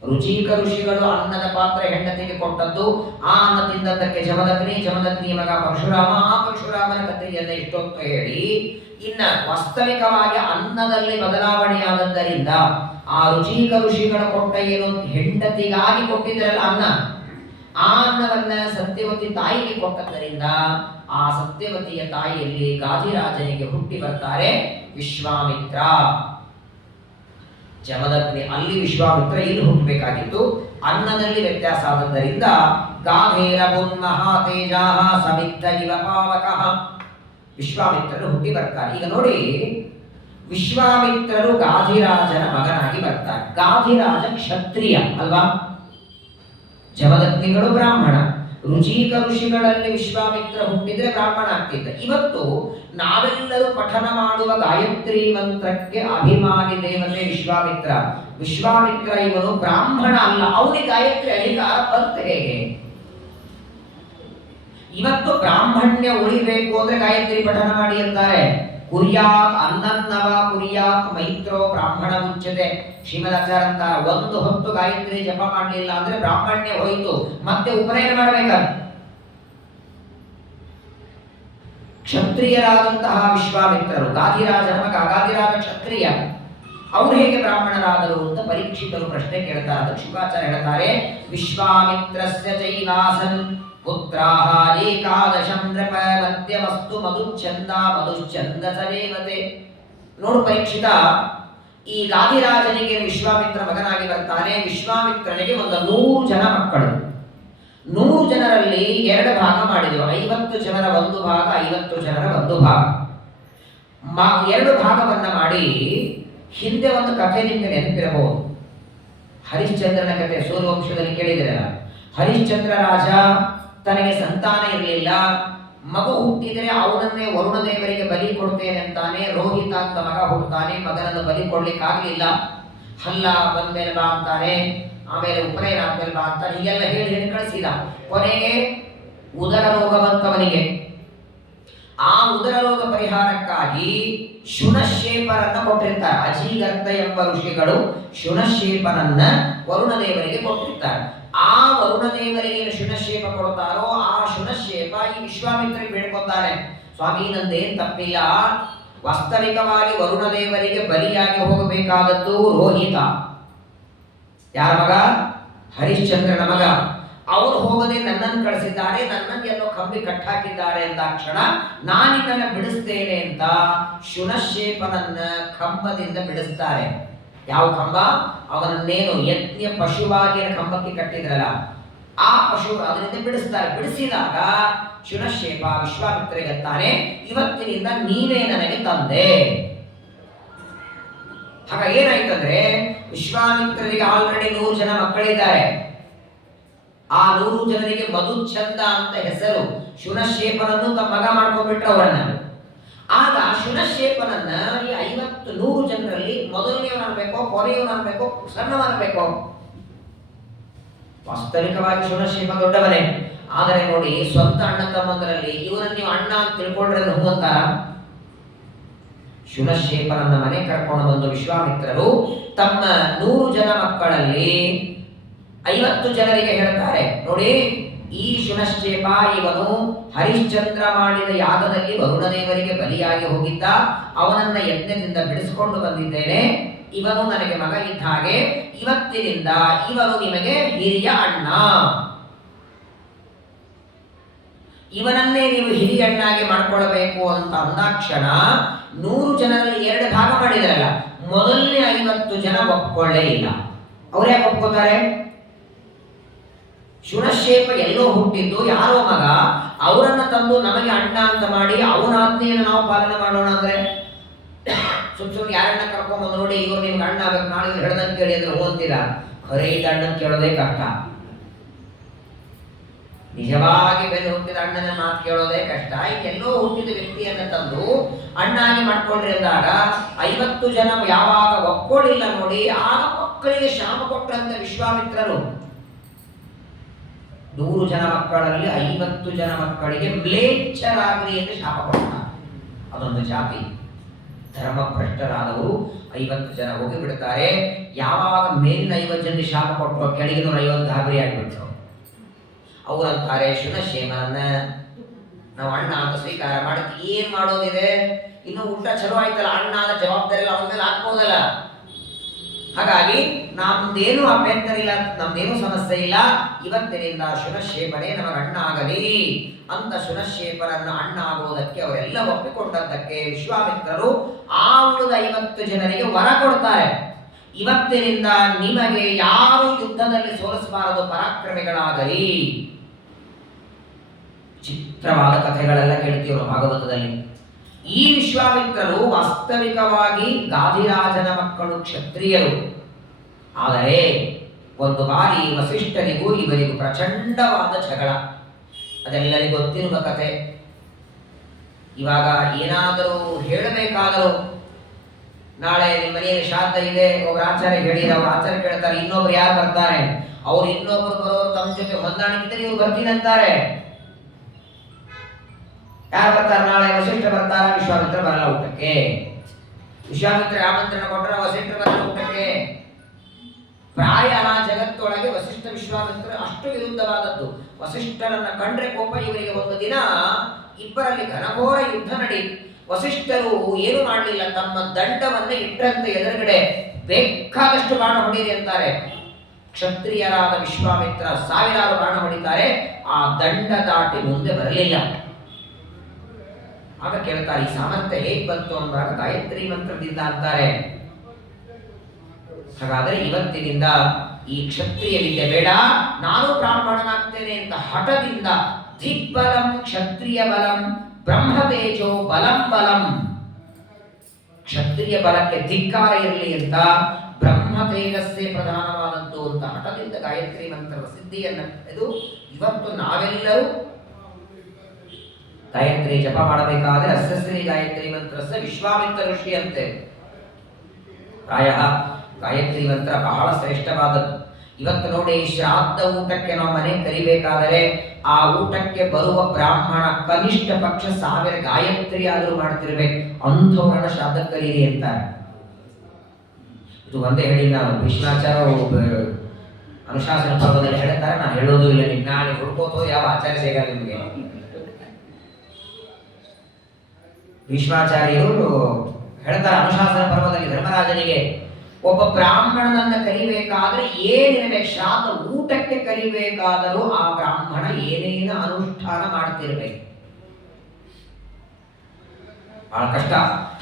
ರುಚಿಕ ಋಷಿಗಳು ಅನ್ನದ ಪಾತ್ರೆ ಹೆಂಡತಿಗೆ ಕೊಟ್ಟದ್ದು, ಆ ಅನ್ನ ತಿಂದದ್ದಕ್ಕೆ ಜಮದಗ್ನಿ, ಜಮದಗ್ನಿಯ ಮಗ ಪರಶುರಾಮ, ಆ ಪರಶುರಾಮನ ಕಥೆಯನ್ನ ಇಷ್ಟೊತ್ತು ಹೇಳಿ, ಇನ್ನ ವಾಸ್ತವಿಕವಾಗಿ ಅನ್ನದಲ್ಲಿ ಬದಲಾವಣೆಯಾದದ್ದರಿಂದ ಆ ರುಚಿಕ ಋಷಿಗಳ ಕೊಟ್ಟ ಏನು ಹೆಂಡತಿಗಾಗಿ ಕೊಟ್ಟಿದ್ರಲ್ಲ ಅನ್ನ, ಆ ಅನ್ನವನ್ನ ಸತ್ಯವತಿ ತಾಯಿಗೆ ಕೊಟ್ಟದ್ದರಿಂದ ಆ ಸತ್ಯವತಿಯ ತಾಯಿಯಲ್ಲಿ ಗಾಧಿರಾಜನಿಗೆ ಹುಟ್ಟಿ ಬರ್ತಾರೆ ವಿಶ್ವಾಮಿತ್ರ. ಜಮದಗ್ನಿ ಅಲ್ಲಿ, ವಿಶ್ವಾಮಿತ್ರ ಇಲ್ಲಿ ಹುಟ್ಟಬೇಕಾಗಿತ್ತು. ಅನ್ನದಲ್ಲಿ ವ್ಯತ್ಯಾಸ ಆದದ್ದರಿಂದ ಗಾಧೇರಭುನ್ಮಹಾತೇಜಾಃ ಸಮಿದ್ಧ ಇವ ಪಾವಕಃ ವಿಶ್ವಾಮಿತ್ರರು ಹುಟ್ಟಿ ಬರ್ತಾರೆ. ಈಗ ನೋಡಿ, ವಿಶ್ವಾಮಿತ್ರರು ಗಾಧಿರಾಜನ ಮಗನಾಗಿ ಬರ್ತಾರೆ. ಗಾಧಿರಾಜ ಕ್ಷತ್ರಿಯ ಅಲ್ವಾ, ಜಮದಗ್ನಿಗಳು ಬ್ರಾಹ್ಮಣ. ರುಚಿಕ ಋಷಿಗಳಲ್ಲಿ ವಿಶ್ವಾಮಿತ್ರ ಹುಟ್ಟಿದ್ರೆ ಬ್ರಾಹ್ಮಣ ಆಗ್ತಿದ್ದ. ಇವತ್ತು ನಾವೆಲ್ಲರೂ ಪಠನ ಮಾಡುವ ಗಾಯತ್ರಿ ಮಂತ್ರಕ್ಕೆ ಅಭಿಮಾನಿ ದೇವತೆ ವಿಶ್ವಾಮಿತ್ರ. ವಿಶ್ವಾಮಿತ್ರ ಇವನು ಬ್ರಾಹ್ಮಣ ಅಲ್ಲ, ಅವನಿಗೆ ಗಾಯತ್ರಿ ಅಧಿಕಾರ ಬಂತ ಹೇಗೆ? ಇವತ್ತು ಬ್ರಾಹ್ಮಣ್ಯ ಉಳಿಬೇಕು ಅಂದ್ರೆ ಗಾಯತ್ರಿ ಪಠನ ಮಾಡಿ ಅಂತಾರೆ. ಕುರ್ಯಾತ್ ಅನ್ನನ್ನವ ಕುರ್ಯಾತ್ ಮೈತ್ರೋ ಬ್ರಾಹ್ಮಣ ಮುಚ್ಚತೆ. ಶ್ರೀಮದಾಚಾರ್ಯ ಅಂತ ಒಂದು ಹೊತ್ತು ಗಾಯತ್ರಿ ಜಪ ಮಾಡಲಿಲ್ಲ ಅಂದ್ರೆ ಬ್ರಾಹ್ಮಣ್ಯ ಹೋಯಿತು, ಮತ್ತೆ ಉಪನಯನ ಮಾಡಬೇಕಲ್ಲ. ಕ್ಷತ್ರಿಯರಾದಂತಹ ವಿಶ್ವಾಮಿತ್ರರು, ಗಾಧಿರಾಜನ ಮಗ, ಗಾಧಿರಾಜ ಕ್ಷತ್ರಿಯ, ಅವರು ಹೇಗೆ ಬ್ರಾಹ್ಮಣರಾದರು ಅಂತ ಪರೀಕ್ಷಿತರು ಪ್ರಶ್ನೆ ಕೇಳ್ತಾರೆ. ಅದಕ್ಕೆ ಶುಕಾಚಾರ್ಯ ಹೇಳ್ತಾರೆ, ವಿಶ್ವಾಮಿತ್ರಸ್ಯ ಚೈವಾಸನ್ ಪುತ್ರಾಹ ಏಕಾದಶಂ ನೃಪ ಮಧ್ಯವಸ್ತು ಮಧುಚ್ಛಂದ ಮಧುಶ್ಚಂದ ಸದೇವತೆ. ನೋಡು ಪರೀಕ್ಷಿತ, ಈ ಗಾಧಿರಾಜನಿಗೆ ವಿಶ್ವಾಮಿತ್ರ ಮಗನಾಗಿ ಬರ್ತಾನೆ. ವಿಶ್ವಾಮಿತ್ರನಿಗೆ ಒಂದು 100 ಜನ ಮಕ್ಕಳು. 100 ಜನರಲ್ಲಿ 2 ಭಾಗ ಮಾಡಿದರು. 50 ಜನರ ಒಂದು ಭಾಗ, 50 ಜನರ ಒಂದು ಭಾಗ. 2 ಭಾಗವನ್ನ ಮಾಡಿ, ಹಿಂದೆ ಒಂದು ಕಥೆ ನಿಮಗೆ ನೆನಪಿರಬಹುದು, ಹರಿಶ್ಚಂದ್ರನ ಕಥೆ ಸೂರ್ಯವಂಶದಲ್ಲಿ ಕೇಳಿದಿರಲ್ಲ. ಹರಿಶ್ಚಂದ್ರ ರಾಜ ತನಗೆ ಸಂತಾನ ಇರಲಿಲ್ಲ. ಮಗು ಹುಟ್ಟಿದರೆ ಅವನನ್ನೇ ವರುಣ ದೇವರಿಗೆ ಬಲಿ ಕೊಡ್ತೇನೆ ಅಂತಾನೆ. ರೋಹಿತ ಅಂತ ಮಗ ಹುಡ್ತಾನೆ, ಮಗನನ್ನು ಬಲಿ ಕೊಡ್ಲಿಕ್ಕಾಗ್ಲಿಲ್ಲ. ಹಲ್ಲ ಬಂದ್ಮೇಲೆ ಬಾ ಅಂತಾನೆ, ಆಮೇಲೆ ಉಪನಯನ ಆದ್ಮೇಲೆ ಬಾ ಅಂತಾನೆ, ಹೀಗೆಲ್ಲ ಹೇಳಿ ಹೇಳಿ ಕಳಿಸಿದ. ಕೊನೆಗೆ ಉದರ ರೋಗ ಬಂತವನಿಗೆ. ಆ ಉದರ ರೋಗ ಪರಿಹಾರಕ್ಕಾಗಿ ಶುನಶೇಪರನ್ನ ಕೊಟ್ಟಿರ್ತಾರೆ. ಅಜೀಗರ್ತ ಎಂಬ ಋಷಿಗಳು ಶುನಶೇಪನನ್ನ ವರುಣ ದೇವರಿಗೆ ಕೊಟ್ಟಿರ್ತಾರೆ. ಆ ವರುಣ ದೇವರಿಗೆ ಶುನಶೇಪ ಕೊಡ್ತಾರೋ ಆ ಶುನಶೇಪ ಈ ವಿಶ್ವಾಮಿತ್ರರಿಗೆ ಬೇಡ್ಕೊತಾನೆ, ಸ್ವಾಮಿ ನಂದೇನ್ ತಪ್ಪಿಲ್ಲ, ವಾಸ್ತವಿಕವಾಗಿ ವರುಣ ದೇವರಿಗೆ ಬಲಿಯಾಗಿ ಹೋಗಬೇಕಾದದ್ದು ರೋಹಿತ, ಯಾರ ಮಗ? ಹರಿಶ್ಚಂದ್ರನ ಮಗ. ಅವರು ಹೋಗದೆ ನನ್ನನ್ನು ಕಳಿಸಿದ್ದಾರೆ, ನನ್ನನ್ನು ಎಲ್ಲೋ ಕಂಬಿ ಕಟ್ಟಾಕಿದ್ದಾರೆ ಎಂದಾಕ್ಷಣ ನಾನಿನ್ನ ಬಿಡಿಸ್ತೇನೆ ಅಂತ ಶುನಶೇಪನನ್ನ ಕಂಬದಿಂದ ಬಿಡಿಸ್ತಾರೆ. ಯಾವ ಕಂಬ? ಅವನನ್ನೇನು ಯಜ್ಞ ಪಶುವಾಗಿ ಕಂಬಕ್ಕೆ ಕಟ್ಟಿದ್ರಲ್ಲ, ಆ ಪಶು ಅದರಿಂದ ಬಿಡಿಸ್ತಾರೆ. ಬಿಡಿಸಿದಾಗ ಶುನಶೇಪ ವಿಶ್ವಾಮಿತ್ರರಿಗಂತಾನೆ, ಇವತ್ತಿನಿಂದ ನೀವೇ ನನಗೆ ತಂದೆ. ಆಗ ಏನಾಯ್ತಂದ್ರೆ, ವಿಶ್ವಾಮಿತ್ರರಿಗೆ ಆಲ್ರೆಡಿ 100 ಜನ ಮಕ್ಕಳಿದ್ದಾರೆ. ಆ 100 ಜನರಿಗೆ ಮಧುಚ್ಛಂದ ಅಂತ ಹೆಸರು. ಶುನಶೇಪನನ್ನು ತಮ್ಮ ಮಗ ಮಾಡ್ಕೊಂಡ್ಬಿಟ್ರು ಅವರನ್ನ. ಆಗ ಶುನಶೇಪನನ್ನ ಈ 100 ಜನರಲ್ಲಿ ಮೊದಲನೆಯವನು ಅನ್ಬೇಕೋ, ಕೊನೆಯವನು ಅನ್ಬೇಕೋ, ಸಣ್ಣವನ್ಬೇಕೋ? ವಾಸ್ತವಿಕವಾಗಿ ಶುನಶೇಪ ದೊಡ್ಡವನೇ. ಆದರೆ ನೋಡಿ, ಸ್ವಂತ ಅಣ್ಣ ತಮ್ಮಂದರಲ್ಲಿ ಇವರನ್ನು ನೀವು ಅಣ್ಣ ಅಂತ ತಿಳ್ಕೊಂಡ್ರೆ ಹೋಗುವಂತಾರ. ಶುನಶೇಪನನ್ನ ಮನೆ ಕರ್ಕೊಂಡು ಬಂದು ವಿಶ್ವಾಮಿತ್ರರು ತಮ್ಮ 100 ಜನ ಮಕ್ಕಳಲ್ಲಿ 50 ಜನರಿಗೆ ಹೇಳ್ತಾರೆ, ನೋಡಿ ಈ ಶುನಶೇಪ ಇವನು ಹರಿಶ್ಚಂದ್ರ ಮಾಡಿದ ಯಾಗದಲ್ಲಿ ವರುಣದೇವರಿಗೆ ಬಲಿಯಾಗಿ ಹೋಗಿದ್ದ, ಅವನನ್ನ ಯಜ್ಞದಿಂದ ಬಿಡಿಸಿಕೊಂಡು ಬಂದಿದ್ದೇನೆ. ಇವನು ನನಗೆ ಮಗ ಇದ್ದ ಹಾಗೆ, ಇವತ್ತಿನಿಂದ ಇವನು ನಿಮಗೆ ಹಿರಿಯ ಅಣ್ಣ. ಇವನನ್ನೇ ನೀವು ಹಿರಿಯಣ್ಣಾಗಿ ಮಾಡ್ಕೊಳ್ಬೇಕು ಅಂತ ಅಂದಾಕ್ಷಣ 100 ಜನರಲ್ಲಿ 2 ಭಾಗ ಮಾಡಿದ್ರಲ್ಲ, ಮೊದಲನೇ 50 ಜನ ಒಪ್ಕೊಳ್ಳೇ ಇಲ್ಲ. ಅವರೇ ಒಪ್ಕೋತಾರೆ? ಶುನಶೇಪ ಎಲ್ಲೋ ಹುಟ್ಟಿದ್ದು, ಯಾರೋ ಮಗ, ಅವರನ್ನ ತಂದು ನಮಗೆ ಅಣ್ಣ ಅಂತ ಮಾಡಿ ಅವನ ಆಜ್ಞೆಯನ್ನು ನಾವು ಪಾಲನೆ ಮಾಡೋಣ ಅಂದ್ರೆ ಸುಮ್ಮನೆ ಯಾರನ್ನ ಕರ್ಕೊಂಬಂದು ನೋಡಿ ಇವ್ರು ನಿಮ್ಗೆ ಅಣ್ಣ ಆಗ್ಬೇಕು, ನಾಳೆ ಇವ್ರು ಹೇಳ್ದಂಗೆ ಕೇಳಿ ಅಂದ್ರೆ ಹೋಗ್ತೀರಾ? ಖರೆ ಇದ್ದ ಅಣ್ಣನ ಕೇಳೋದೇ ಕಷ್ಟ. ನಿಜವಾಗಿ ಬೆಲೆ ಹುಟ್ಟಿದ ಅಣ್ಣನ ಮಾತು ಕೇಳೋದೇ ಕಷ್ಟ. ಎಲ್ಲೋ ಹುಟ್ಟಿದ ವ್ಯಕ್ತಿಯನ್ನ ತಂದು ಅಣ್ಣಾಗಿ ಮಾಡ್ಕೊಂಡ್ರಿ ಅಂದಾಗ 50 ಜನ ಯಾವಾಗ ಒಪ್ಕೊಳ್ಳಿಲ್ಲ ನೋಡಿ, ಆಗ ಮಕ್ಕಳಿಗೆ ಶಾಪ ಕೊಟ್ಟಂತ ವಿಶ್ವಾಮಿತ್ರರು 100 ಜನ ಮಕ್ಕಳಲ್ಲಿ 50 ಜನ ಮಕ್ಕಳಿಗೆ ಮ್ಲೇಚ್ಛರಾಗ್ರಿ ಎಂದು ಶಾಪ ಕೊಡ್ತಾರೆ. ಅದೊಂದು ಜಾತಿ. ಧರ್ಮ ಭ್ರಷ್ಟರಾದವರು 50 ಜನ ಹೋಗಿ ಬಿಡ್ತಾರೆ. ಯಾವಾಗ ಮೇಲಿನ 50 ಜನ ಶಾಪ ಕೊಟ್ಟರು, ಕೆಳಗಿನ 50 ಗಾಬರಿ ಆಗಿಬಿಟ್ರು. ಅವರಂತಾರೆ, ಶುನಶೇಮನನ್ನ ನಾವು ಅಣ್ಣ ಅಂತ ಸ್ವೀಕಾರ ಮಾಡಿದ್ ಏನ್ ಮಾಡೋದಿದೆ? ಇನ್ನು ಊಟ ಚಲೋ ಆಯ್ತಲ್ಲ, ಅಣ್ಣ ಆದ ಜವಾಬ್ದಾರಿ ಎಲ್ಲ ಅವನ ಮೇಲೆ ಹಾಕ್ಬೋದಲ್ಲ. ಹಾಗಾಗಿ ನಮ್ದೇನು ಅಭ್ಯಂತರ ಇಲ್ಲ, ನಮ್ದೇನು ಸಮಸ್ಯೆ ಇಲ್ಲ, ಇವತ್ತಿನಿಂದ ಶುನಶೇಪನೇ ನಮಗೆ ಅಣ್ಣ ಆಗಲಿ ಅಂತ ಶುನಶೇಪರನ್ನ ಅಣ್ಣ ಆಗುವುದಕ್ಕೆ ಅವರೆಲ್ಲ ಒಪ್ಪಿಕೊಂಡದ್ದಕ್ಕೆ ವಿಶ್ವಾಮಿತ್ರರು ಆ ಉಳಿದ 50 ಜನರಿಗೆ ವರ ಕೊಡ್ತಾರೆ. ಇವತ್ತಿನಿಂದ ನಿಮಗೆ ಯಾರು ಯುದ್ಧದಲ್ಲಿ ಸೋಲಿಸಬಾರದು, ಪರಾಕ್ರಮಿಗಳಾಗಲಿ. ಚಿತ್ರವಾದ ಕಥೆಗಳೆಲ್ಲ ಕೇಳ್ತೀವಿ ಭಾಗವತದಲ್ಲಿ. ಈ ವಿಶ್ವಾಮಿತ್ರರು ವಾಸ್ತವಿಕವಾಗಿ ಗಾಧಿರಾಜನ ಮಕ್ಕಳು, ಕ್ಷತ್ರಿಯರು. ಆದರೆ ಒಂದು ಬಾರಿ ವಸಿಷ್ಠರಿಗೂ ಇವರಿಗೂ ಪ್ರಚಂಡವಾದ ಜಗಳ, ಅದೆಲ್ಲರಿಗೂ ಗೊತ್ತಿರುವ ಕಥೆ. ಇವಾಗ ಏನಾದರೂ ಹೇಳಬೇಕಾದರೂ, ನಾಳೆ ನಿಮ್ಮ ಮನೆಯಲ್ಲಿ ಶ್ರಾದ್ದ ಇದೆ, ಒಬ್ಬರು ಆಚಾರ್ಯ ಹೇಳಿದ್ರೆ ಅವ್ರ ಆಚಾರ್ಯ ಕೇಳ್ತಾರೆ, ಇನ್ನೊಬ್ರು ಯಾರು ಬರ್ತಾರೆ? ಅವ್ರು ಇನ್ನೊಬ್ರು ಬರೋರು ತಮ್ಮ ಜೊತೆ ಹೊಂದಾಣಿಕೆ ಇವ್ರು ಬರ್ತೀನಿ ಅಂತಾರೆ. ಯಾರು ಬರ್ತಾರೆ? ನಾಳೆ ವಸಿಷ್ಠ ಬರ್ತಾರ, ವಿಶ್ವಾಮಿತ್ರ ಬರಲ್ಲ ಊಟಕ್ಕೆ. ವಿಶ್ವಾಮಿತ್ರ ಆಮಂತ್ರಣ ಕೊಟ್ಟರೆ ವಸಿಷ್ಠ ಬರಲ್ಲ ಊಟಕ್ಕೆ. ಪ್ರಾಯ ಜಗತ್ತೊಳಗೆ ವಸಿಷ್ಠ ವಿಶ್ವಾಮಿತ್ರ ಅಷ್ಟು ವಿರುದ್ಧವಾದದ್ದು. ವಸಿಷ್ಠರನ್ನ ಕಂಡ್ರೆ ಕೋಪ ಇವರಿಗೆ. ಒಂದು ದಿನ ಇಬ್ಬರಲ್ಲಿ ಘನಘೋರ ಯುದ್ಧ ನಡೆಯಿತು. ವಸಿಷ್ಠರು ಏನು ಮಾಡಲಿಲ್ಲ, ತಮ್ಮ ದಂಡವನ್ನೇ ಇಟ್ಟಂತೆ ಎದುರುಗಡೆ ಬೇಕಾದಷ್ಟು ಬಾಣ ಹೊಡೀರಿ ಅಂತಾರೆ. ಕ್ಷತ್ರಿಯರಾದ ವಿಶ್ವಾಮಿತ್ರ ಸಾವಿರಾರು ಬಾಣ ಹೊಡಿತಾರೆ, ಆ ದಂಡ ದಾಟಿ ಮುಂದೆ ಬರಲಿಲ್ಲ. ಆಗ ಕೇಳ್ತಾರೆ, ಈ ಸಾಮರ್ಥ್ಯ ಹೇಗೆ ಬಂತು ಅಂದಾಗ ಗಾಯತ್ರಿ ಮಂತ್ರದಿಂದ ಅಂತಾರೆ. ಹಾಗಾದರೆ ಇವತ್ತಿನಿಂದ ಈ ಕ್ಷತ್ರಿಯ ವಿದ್ಯೆ ಬೇಡ, ನಾನು ಬ್ರಾಹ್ಮಣನಾಗ್ತೇನೆ ಅಂತ ಹಠದಿಂದ ದಿಗ್ಬಲಂ ಕ್ಷತ್ರಿಯ ಬಲಂ ಬ್ರಹ್ಮತೇಜೋ ಬಲಂ ಬಲಂ, ಕ್ಷತ್ರಿಯ ಬಲಕ್ಕೆ ಧಿಕ್ಕಾರ ಇರಲಿ ಅಂತ ಬ್ರಹ್ಮತೇಜಸ್ಸೇ ಪ್ರಧಾನವಾದದ್ದು ಅಂತ ಹಠದಿಂದ ಗಾಯತ್ರಿ ಮಂತ್ರದ ಸಿದ್ಧಿಯನ್ನು ಇದು ಇವತ್ತು ನಾವೆಲ್ಲರೂ ಗಾಯತ್ರಿ ಜಪ ಮಾಡಬೇಕಾದ್ರೆ ಅಸ್ಯಶ್ರೀ ಗಾಯತ್ರಿ ಮಂತ್ರಸ್ಯ ವಿಶ್ವಾಮಿತ್ರ ಋಷಿ ಅಂತೆ. ಪ್ರಾಯ ಗಾಯತ್ರಿ ಮಂತ್ರ ಬಹಳ ಶ್ರೇಷ್ಠವಾದದ್ದು. ಇವತ್ತು ನೋಡಿ, ಶ್ರಾದ್ದ ಊಟಕ್ಕೆ ನಾವು ಮನೆ ಕರಿಬೇಕಾದರೆ ಆ ಊಟಕ್ಕೆ ಬರುವ ಬ್ರಾಹ್ಮಣ ಕನಿಷ್ಠ ಪಕ್ಷ 1000 ಗಾಯತ್ರಿ ಆದರೂ ಮಾಡ್ತಿರ್ಬೇಕು. ಅಂಥವರನ್ನ ಶ್ರಾದ್ದ ಕರೀರಿ ಅಂತಾರೆ. ಇದು ಒಂದೇ ಹೇಳಿ, ನಾನು ಭೀಷ್ಮಾಚಾರ್ಯ ಅನುಶಾಸನ ಪರ್ವದಲ್ಲಿ ಹೇಳ್ತಾರೆ, ನಾನು ಹೇಳೋದು ಇಲ್ಲ. ನಿಮ್ಗೆ ನಾನು ಹುಡ್ಕೋತೋ ಯಾವ ಆಚಾರ್ಯ ಸಿಗಲ್ಲ ನಿಮಗೆ. ಭೀಷ್ಮಾಚಾರ್ಯರು ಹೇಳ್ತಾರೆ ಅನುಶಾಸನ ಪರ್ವದಲ್ಲಿ ಧರ್ಮರಾಜನಿಗೆ, ಒಬ್ಬ ಬ್ರಾಹ್ಮಣನನ್ನ ಕರಿಬೇಕಾದ್ರೆ ಏನಿರಬೇಕು, ಶ್ರಾದ್ದ ಊಟಕ್ಕೆ ಕರಿಬೇಕಾದರೂ ಆ ಬ್ರಾಹ್ಮಣ ಏನೇನು ಅನುಷ್ಠಾನ ಮಾಡ್ತಿರ್ಬೇಕು. ಬಹಳ ಕಷ್ಟ.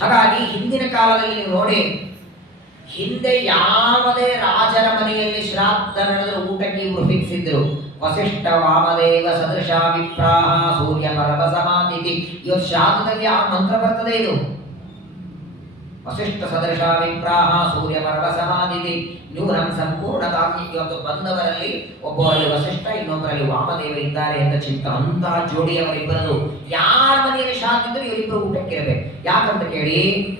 ಹಾಗಾಗಿ ಹಿಂದಿನ ಕಾಲದಲ್ಲಿ ನೀವು ನೋಡಿ, ಹಿಂದೆ ಯಾವುದೇ ರಾಜರ ಮನೆಯಲ್ಲಿ ಶ್ರಾದ್ದ ನಡೆದ್ರೆ ಊಟಕ್ಕೆ ಇವರು ಫಿಕ್ಸ್ ಇದ್ರು. ವಸಿಷ್ಠ ವಾಮದೇವ ಸದೃಶ ವಿಪ್ರಾಹ ಸೂರ್ಯ ಪರ್ವ ಸಮಾಧಿತಿ. ಇವತ್ತು ಶ್ರಾದ್ದದಲ್ಲಿ ಆ ಮಂತ್ರ ಬರ್ತದೆ. ಇದು ವಸಿಷ್ಠ ಸದೃಶ ವಿಪ್ರಾಹ ಸೂರ್ಯ ಪರ್ವ ಸಮಾಧಿತಿ ನ್ಯೂನಂ ಸಂಪೂರ್ಣತಾಗಿ. ಇವತ್ತು ಬಂದವರಲ್ಲಿ ಒಬ್ಬರಲ್ಲಿ ವಸಿಷ್ಠ, ಇನ್ನೊಬ್ಬರಲ್ಲಿ ವಾಮದೇವ ಇದ್ದಾರೆ ಅಂತ ಚಿಂತ. ಅಂತಹ ಜೋಡಿಯವರಿಬ್ಬರದು ಯಾರ ಮನೆಯಲ್ಲಿ ಶ್ರಾದ್ದ ಇದ್ರೆ ಇವರಿಬ್ಬರು ಊಟಕ್ಕೆ ಇರಬೇಕು. ಯಾಕಂತ ಕೇಳಿ,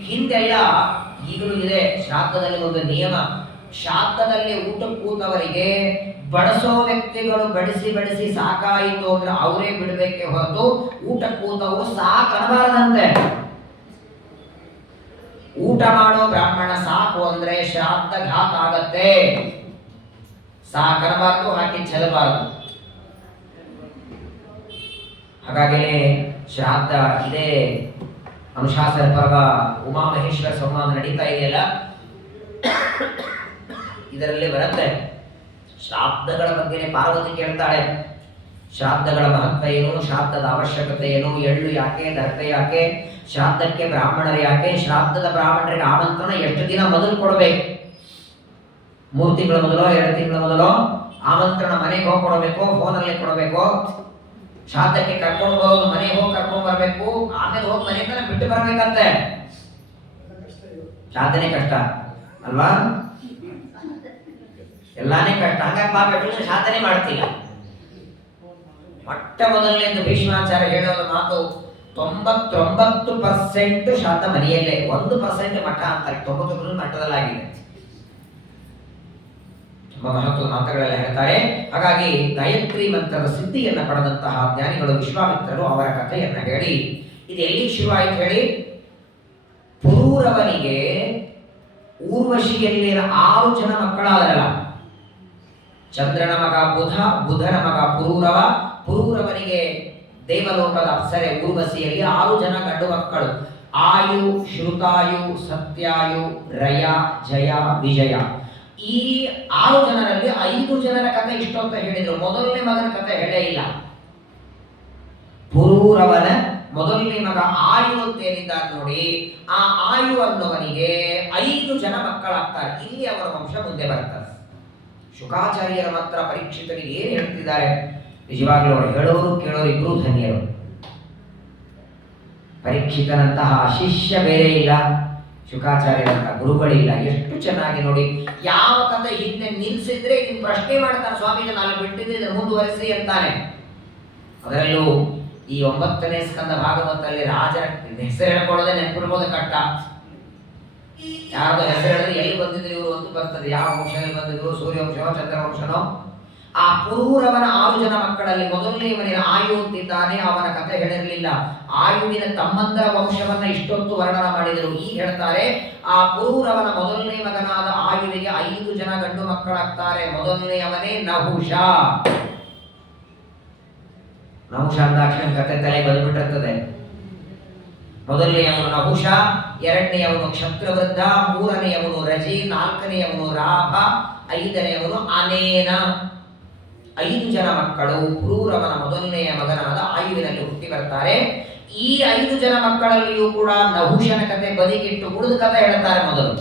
ಹಿಂದೆಲ್ಲ ಈಗಲೂ ಇದೆ ಶ್ರಾದ್ದದಲ್ಲಿ ಒಂದು ನಿಯಮ. ಶ್ರಾದ್ದದಲ್ಲಿ ಊಟ ಕೂತವರಿಗೆ ಬಡಿಸೋ ವ್ಯಕ್ತಿಗಳು ಬಡಿಸಿ ಬಡಿಸಿ ಸಾಕಾಯಿತು ಅಂದ್ರೆ ಅವರೇ ಬಿಡಬೇಕೆ ಹೊರತು ಊಟ ಕೂತವರು ಸಾಕನಬಾರದಂತೆ. ಊಟ ಮಾಡೋ ಬ್ರಾಹ್ಮಣ ಸಾಕು ಅಂದ್ರೆ ಶ್ರಾದ್ದ ಘಾತ ಆಗತ್ತೆ. ಸಾಕನಬಾರದು, ಹಾಕಿ ಚೆಲ್ಲಬಾರದು. ಹಾಗಾಗಿನೇ ಶ್ರಾದ್ದ ಇದೇ ಅನುಶಾಸನ ಪರ್ವ ಉಮಾಮಹೇಶ್ವರ ಸಂವಾದ ನಡೀತಾ ಇದೆಯಲ್ಲ, ಇದರಲ್ಲಿ ಬರುತ್ತೆ ಶ್ರಾದ್ದಗಳ ಬಗ್ಗೆ ಪಾರ್ವತಿ ಕೇಳ್ತಾಳೆ. ಶ್ರಾದ್ದಗಳ ಮಹತ್ವ ಏನು, ಶ್ರಾದ್ದದ ಅವಶ್ಯಕತೆ ಏನು, ಎಳ್ಳು ಯಾಕೆ, ದರ್ಕ ಯಾಕೆ, ಶ್ರಾದ್ದಕ್ಕೆ ಬ್ರಾಹ್ಮಣರು ಯಾಕೆ, ಶ್ರಾದ್ದದ ಬ್ರಾಹ್ಮಣರಿಗೆ ಆಮಂತ್ರಣ ಎಷ್ಟು ದಿನ ಮೊದಲು ಕೊಡಬೇಕು, 3 ತಿಂಗಳ ಮೊದಲೋ 2 ತಿಂಗಳ ಮೊದಲೋ ಆಮಂತ್ರಣ ಮನೆಗೆ ಹೋಗಿ ಕೊಡಬೇಕು, ಫೋನಲ್ಲಿ ಕೊಡಬೇಕು, ಶ್ರಾದ್ದಕ್ಕೆ ಕರ್ಕೊಂಡು ಹೋಗೋದು ಮನೆಗೆ ಹೋಗಿ ಕರ್ಕೊಂಡು ಬರಬೇಕು, ಆಮೇಲೆ ಹೋಗಿ ಮನೆ ತನಕ ಬಿಟ್ಟು ಬರ್ಬೇಕಂತೆ. ಶ್ರಾದ್ದನೇ ಕಷ್ಟ ಅಲ್ವಾ, ಎಲ್ಲಾನೇ ಕಷ್ಟ. ಹಂಗಾಗಿ ಪಾಪ ಶ್ರಾದ್ದನೆ ಮಾಡ್ತಿಲ್ಲ. ಮೊಟ್ಟ ಮೊದಲನೇದು ಭೀಷ್ಮಾಚಾರ್ಯ ಹೇಳೋದು ಮಾತು, 99% ಶ್ರಾದ್ದ ಮನೆಯಲ್ಲೇ, 1% ಮಠ ಅಂತಾರೆ, 99% ಮಠದಲ್ಲಾಗಿದೆ. ತುಂಬಾ ಮಹತ್ವದ ಮಾತುಗಳೆಲ್ಲ ಹೇಳ್ತಾರೆ. ಹಾಗಾಗಿ ಗಾಯತ್ರಿ ಮಂತ್ರದ ಸಿದ್ಧಿಯನ್ನು ಪಡೆದಂತಹ ಜ್ಞಾನಿಗಳು ವಿಶ್ವಾಮಿತ್ರರು ಅವರ ಕಥೆಯನ್ನ ಹೇಳಿ, ಇದು ಎಲ್ಲಿ ಶುರುವಾಯಿತು ಹೇಳಿ, ಪುರೂರವನಿಗೆ ಊರ್ವಶಿಯಲ್ಲಿನ 6 ಜನ ಮಕ್ಕಳಾದರಲ್ಲ, ಚಂದ್ರನ ಮಗ ಬುಧ, ಬುಧನ ಮಗ ಪುರೂರವ, ಪುರೂರವನಿಗೆ ದೇವಲೋಕದ ಅಪ್ಸರೆ ಊರ್ವಶಿಯಲ್ಲಿ 6 ಜನ ಗಂಡು ಮಕ್ಕಳು, ಆಯು, ಶ್ರುತಾಯು, ಸತ್ಯಾಯು, ರಯ, ಜಯ, ವಿಜಯ. ಈ 6 ಜನರಲ್ಲಿ 5 ಜನರ ಕಥೆ ಇಷ್ಟು ಅಂತ ಹೇಳಿದ್ರು. ಮೊದಲನೇ ಮಗನ ಕಥೆ ಹೇಳೇ ಇಲ್ಲ. ಪುರೂರವನ ಮೊದಲನೇ ಮಗ ಆಯು ಅಂತ ಏನಿದ್ದಾರೆ ನೋಡಿ, ಆ ಆಯು ಅನ್ನುವನಿಗೆ 5 ಜನ ಮಕ್ಕಳಾಗ್ತಾರೆ. ಇಲ್ಲಿ ಅವರ ವಂಶ ಮುಂದೆ ಬರ್ತಾರೆ. ಶುಕಾಚಾರ್ಯರ ಮಾತ್ರ ಪರೀಕ್ಷಿತನಿಗೆ ಏನ್ ಹೇಳ್ತಿದ್ದಾರೆ, ನಿಜವಾಗ್ಲೂ ಅವರು ಹೇಳೋರು ಕೇಳೋರು ಇಬ್ರು ಧನ್ಯರು. ಪರೀಕ್ಷಿತನಂತಹ ಶಿಷ್ಯ ಬೇರೆ ಇಲ್ಲ, ಶುಕಾಚಾರ್ಯರಂತಹ ಗುರುಗಳಿಲ್ಲ. ಎಷ್ಟು ಚೆನ್ನಾಗಿ ನೋಡಿ, ಯಾವ ಕಥೆ ಹಿಂದೆ ನಿಲ್ಸಿದ್ರೆ ಇದನ್ನ ಪ್ರಶ್ನೆ ಮಾಡ್ತಾನೆ ಸ್ವಾಮೀಜಿ, ನಾನು ಬಿಟ್ಟಿದ್ರೆ ಮುಂದುವರಿಸಿ ಅಂತಾನೆ. ಅದರಲ್ಲೂ ಈ 9ನೇ ಸ್ಕಂದ ಭಾಗವತದಲ್ಲಿ ರಾಜರ ಹೆಸರು ಹೇಳ್ಕೊಳ್ಳೋದೇ ನೆನಪಿರ್ಬೋದು ಕಷ್ಟ. ಯಾರ್ದು ಹೆಸರು ಹೇಳಿದ್ರೆ ಎಲ್ಲಿ ಬಂದಿದ್ರು ಇವರು ಅಂತ ಬರ್ತದೆ, ಯಾವ ವಂಶದಲ್ಲಿ ಬಂದಿದ್ರು, ಸೂರ್ಯವಂಶನೋ ಚಂದ್ರವಂಶನೋ. ಆ ಪುರೂರವನ 6 ಜನ ಮಕ್ಕಳಲ್ಲಿ ಮೊದಲನೇ ಆಯು ಅಂತಿದ್ದಾನೆ, ಅವನ ಕಥೆ ಹೇಳಿರಲಿಲ್ಲ. ಆಯುವಿನ ತಮ್ಮಂದರ ವಂಶವನ್ನ ಇಷ್ಟೊತ್ತು ವರ್ಣನ ಮಾಡಿದರು. ಈಗ ಹೇಳ್ತಾರೆ, ಆ ಪುರೂರವನ ಮೊದಲನೇ ಮಗನಾದ ಆಯುವಿಗೆ 5 ಜನ ಗಂಡು ಮಕ್ಕಳಾಗ್ತಾರೆ. ಮೊದಲನೆಯವನೇ ನಹುಷ. ನಹುಷ ಅಂದಾಕ್ಷಣ ಕಥೆ ತಲೆ ಬಂದ್ಬಿಟ್ಟಿರ್ತದೆ. ಮೊದಲನೆಯವನು ನಹುಷ, ಎರಡನೆಯವನು ಕ್ಷತ್ರವೃದ್ಧ, ಮೂರನೆಯವನು ರಜಿ, ನಾಲ್ಕನೆಯವನು ರಾಭ, 5ನೆಯವನು ಅನೇನ. 5 ಜನ ಮಕ್ಕಳು ಪುರೂರವನ ಮೊದಲನೆಯ ಮಗನಾದ ಆಯುವಿನಲ್ಲಿ ಹುಟ್ಟಿ ಬರ್ತಾರೆ. ಈ 5 ಜನ ಮಕ್ಕಳಲ್ಲಿಯೂ ಕೂಡ ನಹುಷನ ಕಥೆ ಬದಿಗಿಟ್ಟು ಉಳಿದ ಕಥೆ ಹೇಳ್ತಾರೆ. ಮೊದಲು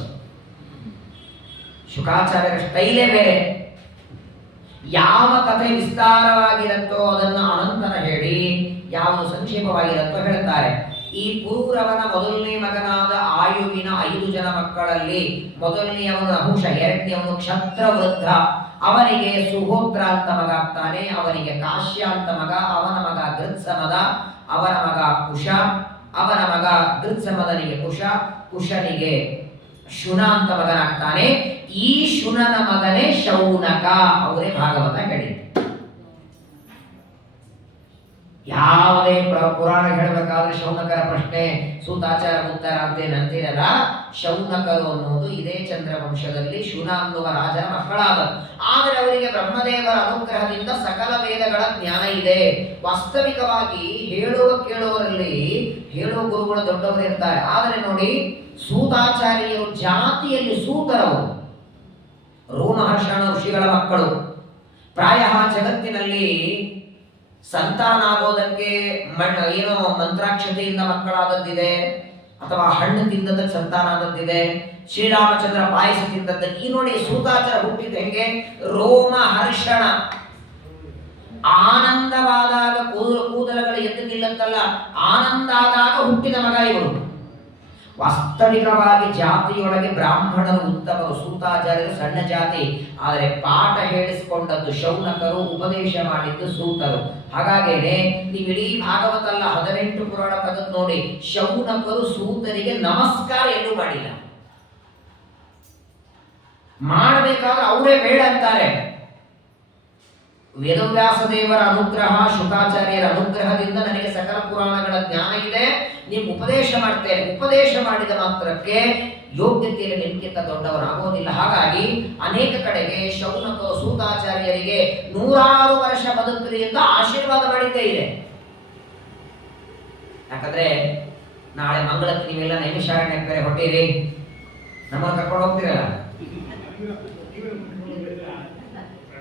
ಶುಕಾಚಾರ್ಯರ ಸ್ಟೈಲೇ ಬೇರೆ. ಯಾವ ಕಥೆ ವಿಸ್ತಾರವಾಗಿರುತ್ತೋ ಅದನ್ನು ಅನಂತರ ಹೇಳಿ, ಯಾವುದು ಸಂಕ್ಷೇಪವಾಗಿರುತ್ತೋ ಹೇಳ್ತಾರೆ. ಈ ಪುರೂರವನ ಮೊದಲನೇ ಮಗನಾದ ಆಯುವಿನ 5 ಜನ ಮಕ್ಕಳಲ್ಲಿ ಮೊದಲನೆಯವನು ನಹುಷ, ಎರಡನೆಯವನು ಕ್ಷತ್ರವೃದ್ಧ. ಅವನಿಗೆ ಸುಹೋತ್ರ ಅಂತ ಮಗ ಆಗ್ತಾನೆ, ಅವನಿಗೆ ಕಾಶ್ಯ ಅಂತ ಮಗ, ಅವನ ಮಗ ಗೃತ್ಸಮದ, ಅವನ ಮಗ ಕುಶ, ಅವನ ಮಗ ಗೃತ್ಸಮದನಿಗೆ ಕುಶ, ಕುಶನಿಗೆ ಶುನ ಅಂತ ಮಗನಾಗ್ತಾನೆ. ಈ ಶುನನ ಮಗನೇ ಶೌನಕ. ಅವರೇ ಭಾಗವತ ಹೇಳಿದ್ರು. ಯಾವುದೇ ಪುರಾಣ ಹೇಳಬೇಕಾದ್ರೆ ಶೌನಕರ ಪ್ರಶ್ನೆ ಸೂತಾಚಾರ ಉತ್ತರ ಅಂತೇನಂತೀರಲ್ಲ, ಶೌನಕರು ಅನ್ನೋದು ಇದೇ ಚಂದ್ರವಂಶದಲ್ಲಿ ಶುನ ಅನ್ನುವ ರಾಜನ ಮಕ್ಕಳಾದ. ಆದರೆ ಅವರಿಗೆ ಬ್ರಹ್ಮದೇವರ ಅನುಗ್ರಹದಿಂದ ಸಕಲ ವೇದಗಳ ಜ್ಞಾನ ಇದೆ. ವಾಸ್ತವಿಕವಾಗಿ ಹೇಳುವ ಕೇಳುವರಲ್ಲಿ ಹೇಳುವ ಗುರುಗಳು ದೊಡ್ಡವರು ಇರ್ತಾರೆ. ಆದರೆ ನೋಡಿ, ಸೂತಾಚಾರ್ಯರು ಜಾತಿಯಲ್ಲಿ ಸೂತರವರು, ರೋಮಹರ್ಷಣ ಋಷಿಗಳ ಮಕ್ಕಳು. ಪ್ರಾಯ ಜಗತ್ತಿನಲ್ಲಿ ಸಂತಾನ ಆಗೋದಕ್ಕೆ ಏನೋ ಮಂತ್ರಾಕ್ಷತೆಯಿಂದ ಮಕ್ಕಳಾದದ್ದಿದೆ, ಅಥವಾ ಹಣ್ಣು ತಿಂದದ ಸಂತಾನ ಆದದ್ದಿದೆ, ಶ್ರೀರಾಮಚಂದ್ರ ಪಾಯಸ ತಿಂದದ್ದು. ಈ ನೋಡಿ, ಸೂತಾಚಾರ ಹುಟ್ಟಿದ ಹೆಂಗೆ, ರೋಮಹರ್ಷಣ. ಆನಂದವಾದಾಗ ಕೂದಲಗಳು ಎದ್ದು ನಿಲ್ಲತ್ತಲ್ಲ, ಆನಂದ ಆದಾಗ ಹುಟ್ಟಿದ ಮಗ ಇವರು. ವಾಸ್ತವಿಕವಾಗಿ ಜಾತಿಯೊಳಗೆ ಬ್ರಾಹ್ಮಣರು ಉತ್ತಮರು, ಸೂತಾಚಾರ್ಯರು ಸಣ್ಣ ಜಾತಿ. ಆದರೆ ಪಾಠ ಹೇಳಿಸಿಕೊಂಡದ್ದು ಶೌನಕರು, ಉಪದೇಶ ಮಾಡಿದ್ದು ಸೂತರು. ಹಾಗಾಗೇನೆ ನೀವು ಇಡೀ ಭಾಗವತ ಅಲ್ಲ 18 ಪುರಾಣ ತೆಗೆದು ನೋಡಿ, ಶೌನಕರು ಸೂತರಿಗೆ ನಮಸ್ಕಾರ ಎಲ್ಲೂ ಮಾಡಿಲ್ಲ. ಮಾಡಬೇಕಾದ್ರೆ ಅವರೇ ಬೇಡ ಅಂತಾರೆ. ವೇದವ್ಯಾಸ ದೇವರ ಅನುಗ್ರಹ, ಶುಕಾಚಾರ್ಯರ ಅನುಗ್ರಹದಿಂದ ನನಗೆ ಸಕಲ ಪುರಾಣಗಳ ಜ್ಞಾನ ಇದೆ, ನೀವು ಉಪದೇಶ ಮಾಡ್ತೇನೆ. ಉಪದೇಶ ಮಾಡಿದ ಮಾತ್ರಕ್ಕೆ ಯೋಗ್ಯತೆಯಲ್ಲಿ ನಿಮ್ಗಿಂತ ದೊಡ್ಡವರಾಗೋದಿಲ್ಲ. ಹಾಗಾಗಿ ಅನೇಕ ಕಡೆಗೆ ಶೌನಕರು ಸೂತಾಚಾರ್ಯರಿಗೆ 100 ವರ್ಷ ಬದುಕಲಿ ಅಂತ ಆಶೀರ್ವಾದ ಮಾಡಿದ್ದೇ ಇದೆ. ಯಾಕಂದ್ರೆ ನಾಳೆ ಮಂಗಳಕ್ಕೆ ನೀವೆಲ್ಲ ನೈಮಿಷಾರಣ್ಯಕ್ಕೆ ಬೇರೆ ಹೊಟ್ಟಿರಿ, ನಮ್ಮನ್ನು ಕರ್ಕೊಂಡು ಹೋಗ್ತಿರಲ್ಲ.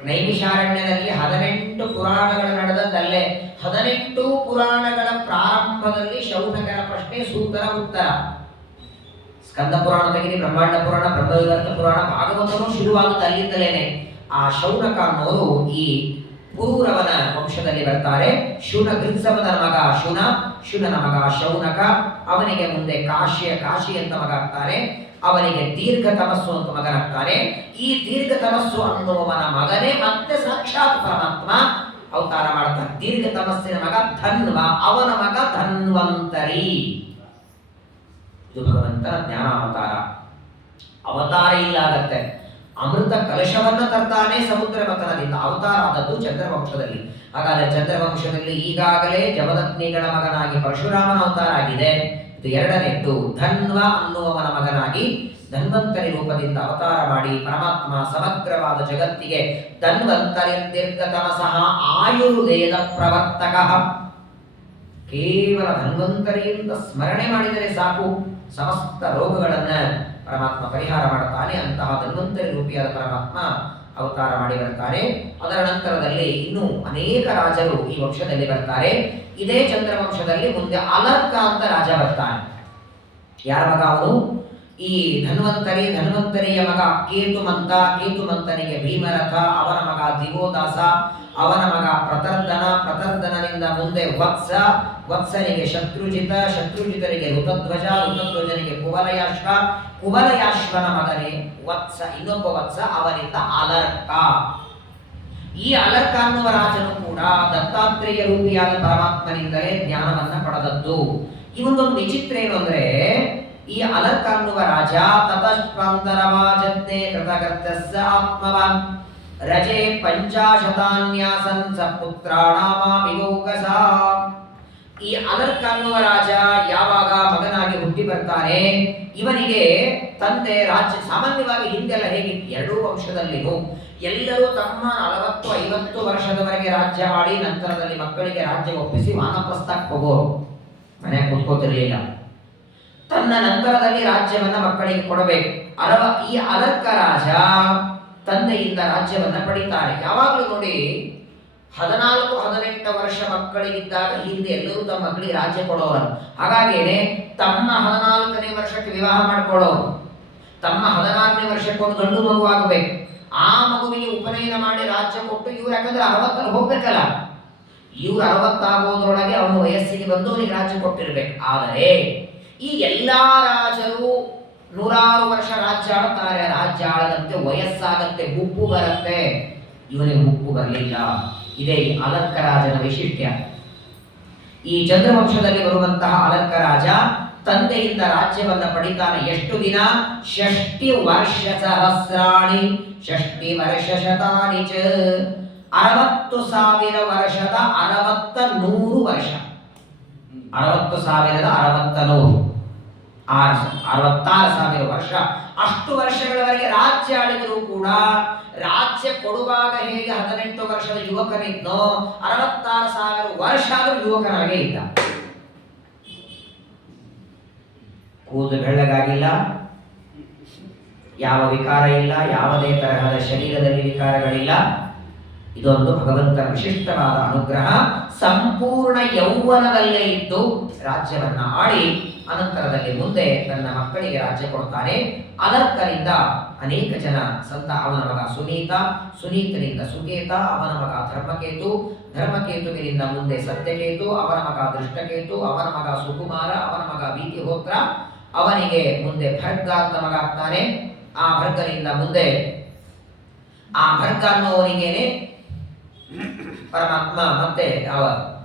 ನೈಮಿಷಾರಣ್ಯದಲ್ಲಿ 18 ಪುರಾಣಗಳು ನಡೆದದ್ದಲ್ಲೇ 18 ಪುರಾಣಗಳ ಪ್ರಾರಂಭದಲ್ಲಿ ಶೌನಕನ ಪ್ರಶ್ನೆ ಸೂತರ ಉತ್ತರ. ಸ್ಕಂದ ಪುರಾಣ ತೆಗೆದು ಬ್ರಹ್ಮಾಂಡ ಪುರಾಣ, ಬ್ರಹ್ಮವಿವರ್ತ ಪುರಾಣ, ಭಾಗವತನು ಶುರುವಾಗುತ್ತೆ ಅಲ್ಲಿಂದಲೇನೆ. ಆ ಶೌನಕ ಅನ್ನೋರು ಈ ಪುರೂರವನ ವಂಶದಲ್ಲಿ ಬರ್ತಾರೆ. ಗೃತ್ಸವನ ಮಗ ಶುನನ ಮಗ ಶೌನಕ, ಅವನಿಗೆ ಮುಂದೆ ಕಾಶಿ ಅಂತ ಮಗ ಆಗ್ತಾನೆ. ಅವನಿಗೆ ದೀರ್ಘ ತಮಸ್ಸು ಅಂತ ಮಗನಾಗ್ತಾನೆ. ಈ ದೀರ್ಘ ತಮಸ್ಸು ಅನ್ನುವವನ ಮಗನೇ ಮತ್ತೆ ಸಾಕ್ಷಾತ್ ಪರಮಾತ್ಮ ಅವತಾರ ಮಾಡ್ತಾನೆ. ದೀರ್ಘ ತಮಸ್ಸಿನ ಮಗ ಧನ್ವ, ಅವನ ಮಗ ಧನ್ವಂತರಿ. ಇದು ಭಗವಂತನ ಜ್ಞಾನಾವತಾರ. ಅವತಾರ ಇಲ್ಲ ಆಗತ್ತೆ. ಅಮೃತ ಕಲಶವನ್ನ ತರ್ತಾನೆ ಸಮುದ್ರ ಮಥನದಿಂದ. ಅವತಾರ ಆದದ್ದು ಚಂದ್ರವಂಶದಲ್ಲಿ. ಹಾಗಾದ್ರೆ ಚಂದ್ರವಂಶದಲ್ಲಿ ಈಗಾಗಲೇ ಜಮದಗ್ನಿಗಳ ಮಗನಾಗಿ ಪರಶುರಾಮನ ಅವತಾರ ಆಗಿದೆ. ಇದು ಎರಡನೇದ್ದು. ಧನ್ವ ಅನ್ನುವವನ ಮಗನಾಗಿ ಧನ್ವಂತರಿ ರೂಪದಿಂದ ಅವತಾರ ಮಾಡಿ ಪರಮಾತ್ಮ ಸಮಗ್ರವಾದ ಜಗತ್ತಿಗೆ ಧನ್ವಂತರಿ ದೀರ್ಘತಮಸಃ ಆಯುರ್ವೇದ ಪ್ರವರ್ತಕ. ಕೇವಲ ಧನ್ವಂತರಿಯಿಂದ ಸ್ಮರಣೆ ಮಾಡಿದರೆ ಸಾಕು, ಸಮಸ್ತ ರೋಗಗಳನ್ನ ಪರಮಾತ್ಮ ಪರಿಹಾರ ಮಾಡುತ್ತಾನೆ. ಅಂತಹ ಧನ್ವಂತರಿ ರೂಪಿಯಾದ ಪರಮಾತ್ಮ ಅವತಾರ ಮಾಡಿ ಬರ್ತಾರೆ. ಅದರ ನಂತರದಲ್ಲಿ ಇನ್ನೂ ಅನೇಕ ರಾಜರು ಈ ವಂಶದಲ್ಲಿ ಬರ್ತಾರೆ. ಇದೇ ಚಂದ್ರವಂಶದಲ್ಲಿ ಮುಂದೆ ಅಲರ್ಕ ಅಂತ ರಾಜ ಬರ್ತಾನೆ. ಯಾರ ಮಗ ಅವನು? ಈ ಧನ್ವಂತರಿಯ ಮಗ ಕೇತುಮಂತನಿಗೆ ಭೀಮರಥ, ಅವನ ಮಗ ದಿವೋದಾಸ, ಅವನ ಮಗ ಪ್ರತರ್ಧನನಿಂದ ಮುಂದೆ ವತ್ಸನಿಗೆ ಶತ್ರುಜಿತರಿಗೆ ಋತಧ್ವಜನಿಗೆ ಕುವಲಯಾಶ್ವನ ಮಗನೇ ಇನ್ನೊಬ್ಬ ವತ್ಸ, ಅವನಿಂದ ಅಲರ್ಕ. ಈ ಅಲರ್ಕ ಅನ್ನುವ ರಾಜನು ಕೂಡ ದತ್ತಾತ್ರೇಯ ರೂಪಿಯಾದ ಪರಮಾತ್ಮನಿಂದಲೇ ಜ್ಞಾನವನ್ನ ಪಡೆದದ್ದು. ಈ ಒಂದು ವಿಚಿತ್ರ ಏನು ಅಂದ್ರೆ, ಈ ಅಲರ್ಕ ಅನ್ನುವ ರಾಜ ತತಃಪ್ರಾಂತರವಾಜನ್ನೇ ಕೃತಕರ್ತ್ಯಸ್ಯ ಆತ್ಮವಾನ್ ರಜೆ ಪಂಚಾಶತಾನ್ಯಾಸನ್ ಸಪುತ್ರಾಣಾಮಿಗೋಕಸ. ಈ ಅಲರ್ಕ ಅನ್ನುವ ರಾಜ ಯಾವಾಗ ಮಗನಾಗಿ ಹುಟ್ಟಿ ಬರ್ತಾನೆ, ಇವನಿಗೆ ತಂದೆ ರಾಜ್ಯ ಸಾಮಾನ್ಯವಾಗಿ ಹಿಂದೆಲ್ಲ ಹೇಗಿತ್ತು, ಎರಡೂ ವಂಶದಲ್ಲಿನೂ ಎಲ್ಲರೂ ತಮ್ಮ 40-50 ವರ್ಷದವರೆಗೆ ರಾಜ್ಯ ಆಡಿ ನಂತರದಲ್ಲಿ ಮಕ್ಕಳಿಗೆ ರಾಜ್ಯ ಒಪ್ಪಿಸಿ ವಾನಪ್ರಸ್ಥಕ್ಕೆ ಹೋಗೋರು, ಮನೆ ಕೂತ್ಕೋತಿರ್ಲಿಲ್ಲ. ತನ್ನ ನಂತರದಲ್ಲಿ ರಾಜ್ಯವನ್ನ ಮಕ್ಕಳಿಗೆ ಕೊಡಬೇಕು. ಈ ಅಲರ್ಕ ರಾಜ ತಂದೆಯಿಂದ ರಾಜ್ಯವನ್ನ ಪಡಿತಾರೆ. ಯಾವಾಗಲೂ ನೋಡಿ 14-18 ವರ್ಷ ಮಕ್ಕಳಿಗಿದ್ದಾಗ ಹಿಂದೆ ಎಲ್ಲರೂ ತಮ್ಮ ಮಕ್ಕಳಿಗೆ ರಾಜ್ಯ ಕೊಡೋರು. ಹಾಗಾಗೇನೆ ತಮ್ಮ 14ನೇ ವರ್ಷಕ್ಕೆ ವಿವಾಹ ಮಾಡಿಕೊಳ್ಳೋರು. ತಮ್ಮ 16ನೇ ವರ್ಷಕ್ಕೆ ಒಂದು ಗಂಡು ಮಗು ಆಗಬೇಕು. ಆ ಮಗುವಿಗೆ ಉಪನಯನ ಮಾಡಿ ರಾಜ್ಯ ಕೊಟ್ಟು ಇವ್ರು, ಯಾಕಂದ್ರೆ 60 ಹೋಗ್ಬೇಕಲ್ಲ, ಇವ್ರು 60 ಆಗೋದ್ರೊಳಗೆ ಅವನು ವಯಸ್ಸಿಗೆ ಬಂದು ಅವನಿಗೆ ರಾಜ್ಯ ಕೊಟ್ಟಿರ್ಬೇಕು. ಆದರೆ ಈ ಎಲ್ಲಾ ರಾಜರು 100 ವರ್ಷ ರಾಜ್ಯ ಆಡ್ತಾರೆ. ರಾಜ್ಯ ಆಳದಂತೆ ವಯಸ್ಸಾಗತ್ತೆ, ಮುಪ್ಪು ಬರುತ್ತೆ. ಇವನಿಗೆ ಮುಪ್ಪು ಬರಲಿಲ್ಲ. ಇದೇ ಅಲರ್ಕ ರಾಜನ ವೈಶಿಷ್ಟ್ಯ. ಈ ಚಂದ್ರವಂಶದಲ್ಲಿ ಬರುವಂತಹ ಅಲರ್ಕ ರಾಜ ತಂದೆಯಿಂದ ರಾಜ್ಯವನ್ನ ಪಡಿತಾನೆ. ಎಷ್ಟು ದಿನ? 60 ವರ್ಷ ಸಹಸ್ರಾಣಿ 60 ವರ್ಷ ಶತಾನಿ ಚ 60,000 ವರ್ಷದ 100 ವರ್ಷ 60,000 66,000 ವರ್ಷ. ಅಷ್ಟು ವರ್ಷಗಳವರೆಗೆ ರಾಜ್ಯ ಆಳಿದರೂ ಕೂಡ ರಾಜ್ಯ ಕೊಡುವಾಗ ಹೇಗೆ 18 ವರ್ಷದ ಯುವಕನಿದ್ನೋ 66,000 ವರ್ಷ ಆದರೂ ಯುವಕನಾಗೇ ಇದ್ದ. ಕೂದಲು ಬೆಳ್ಳಗಾಗಿಲ್ಲ, ಯಾವ ವಿಕಾರ ಇಲ್ಲ, ಯಾವುದೇ ತರಹದ ಶರೀರದಲ್ಲಿ ವಿಕಾರಗಳಿಲ್ಲ. ಇದೊಂದು ಭಗವಂತನ ವಿಶಿಷ್ಟವಾದ ಅನುಗ್ರಹ. ಸಂಪೂರ್ಣ ಯೌವನದಲ್ಲೇ ಇದ್ದು ರಾಜ್ಯವನ್ನ ಆಡಿ ಅನಂತರದಲ್ಲಿ ಮುಂದೆ ತನ್ನ ಮಕ್ಕಳಿಗೆ ರಾಜ್ಯ ಕೊಡ್ತಾನೆ. ಅಲರ್ಕನಿಂದ ಅನೇಕ ಜನ ಸಂತ. ಅವನ ಮಗ ಸುನೀತನಿಂದ ಸುಕೇತ, ಅವನ ಮಗ ಧರ್ಮಕೇತುವಿನಿಂದ ಮುಂದೆ ಸತ್ಯಕೇತು, ಅವನ ಮಗ ದೃಷ್ಟಕೇತು, ಅವನ ಮಗ ಸುಕುಮಾರ, ಅವನ ಮಗ ವೀತಿಹೋತ್ರ, ಅವನಿಗೆ ಮುಂದೆ ಭರ್ಗ ಅಂತ ಮಗ ಆಗ್ತಾನೆ. ಆ ಭರ್ಗನಿಂದ ಮುಂದೆ ಆ ಭರ್ಗ ಅನ್ನುವನಿಗೇನೆ ಪರಮಾತ್ಮ ಮತ್ತೆ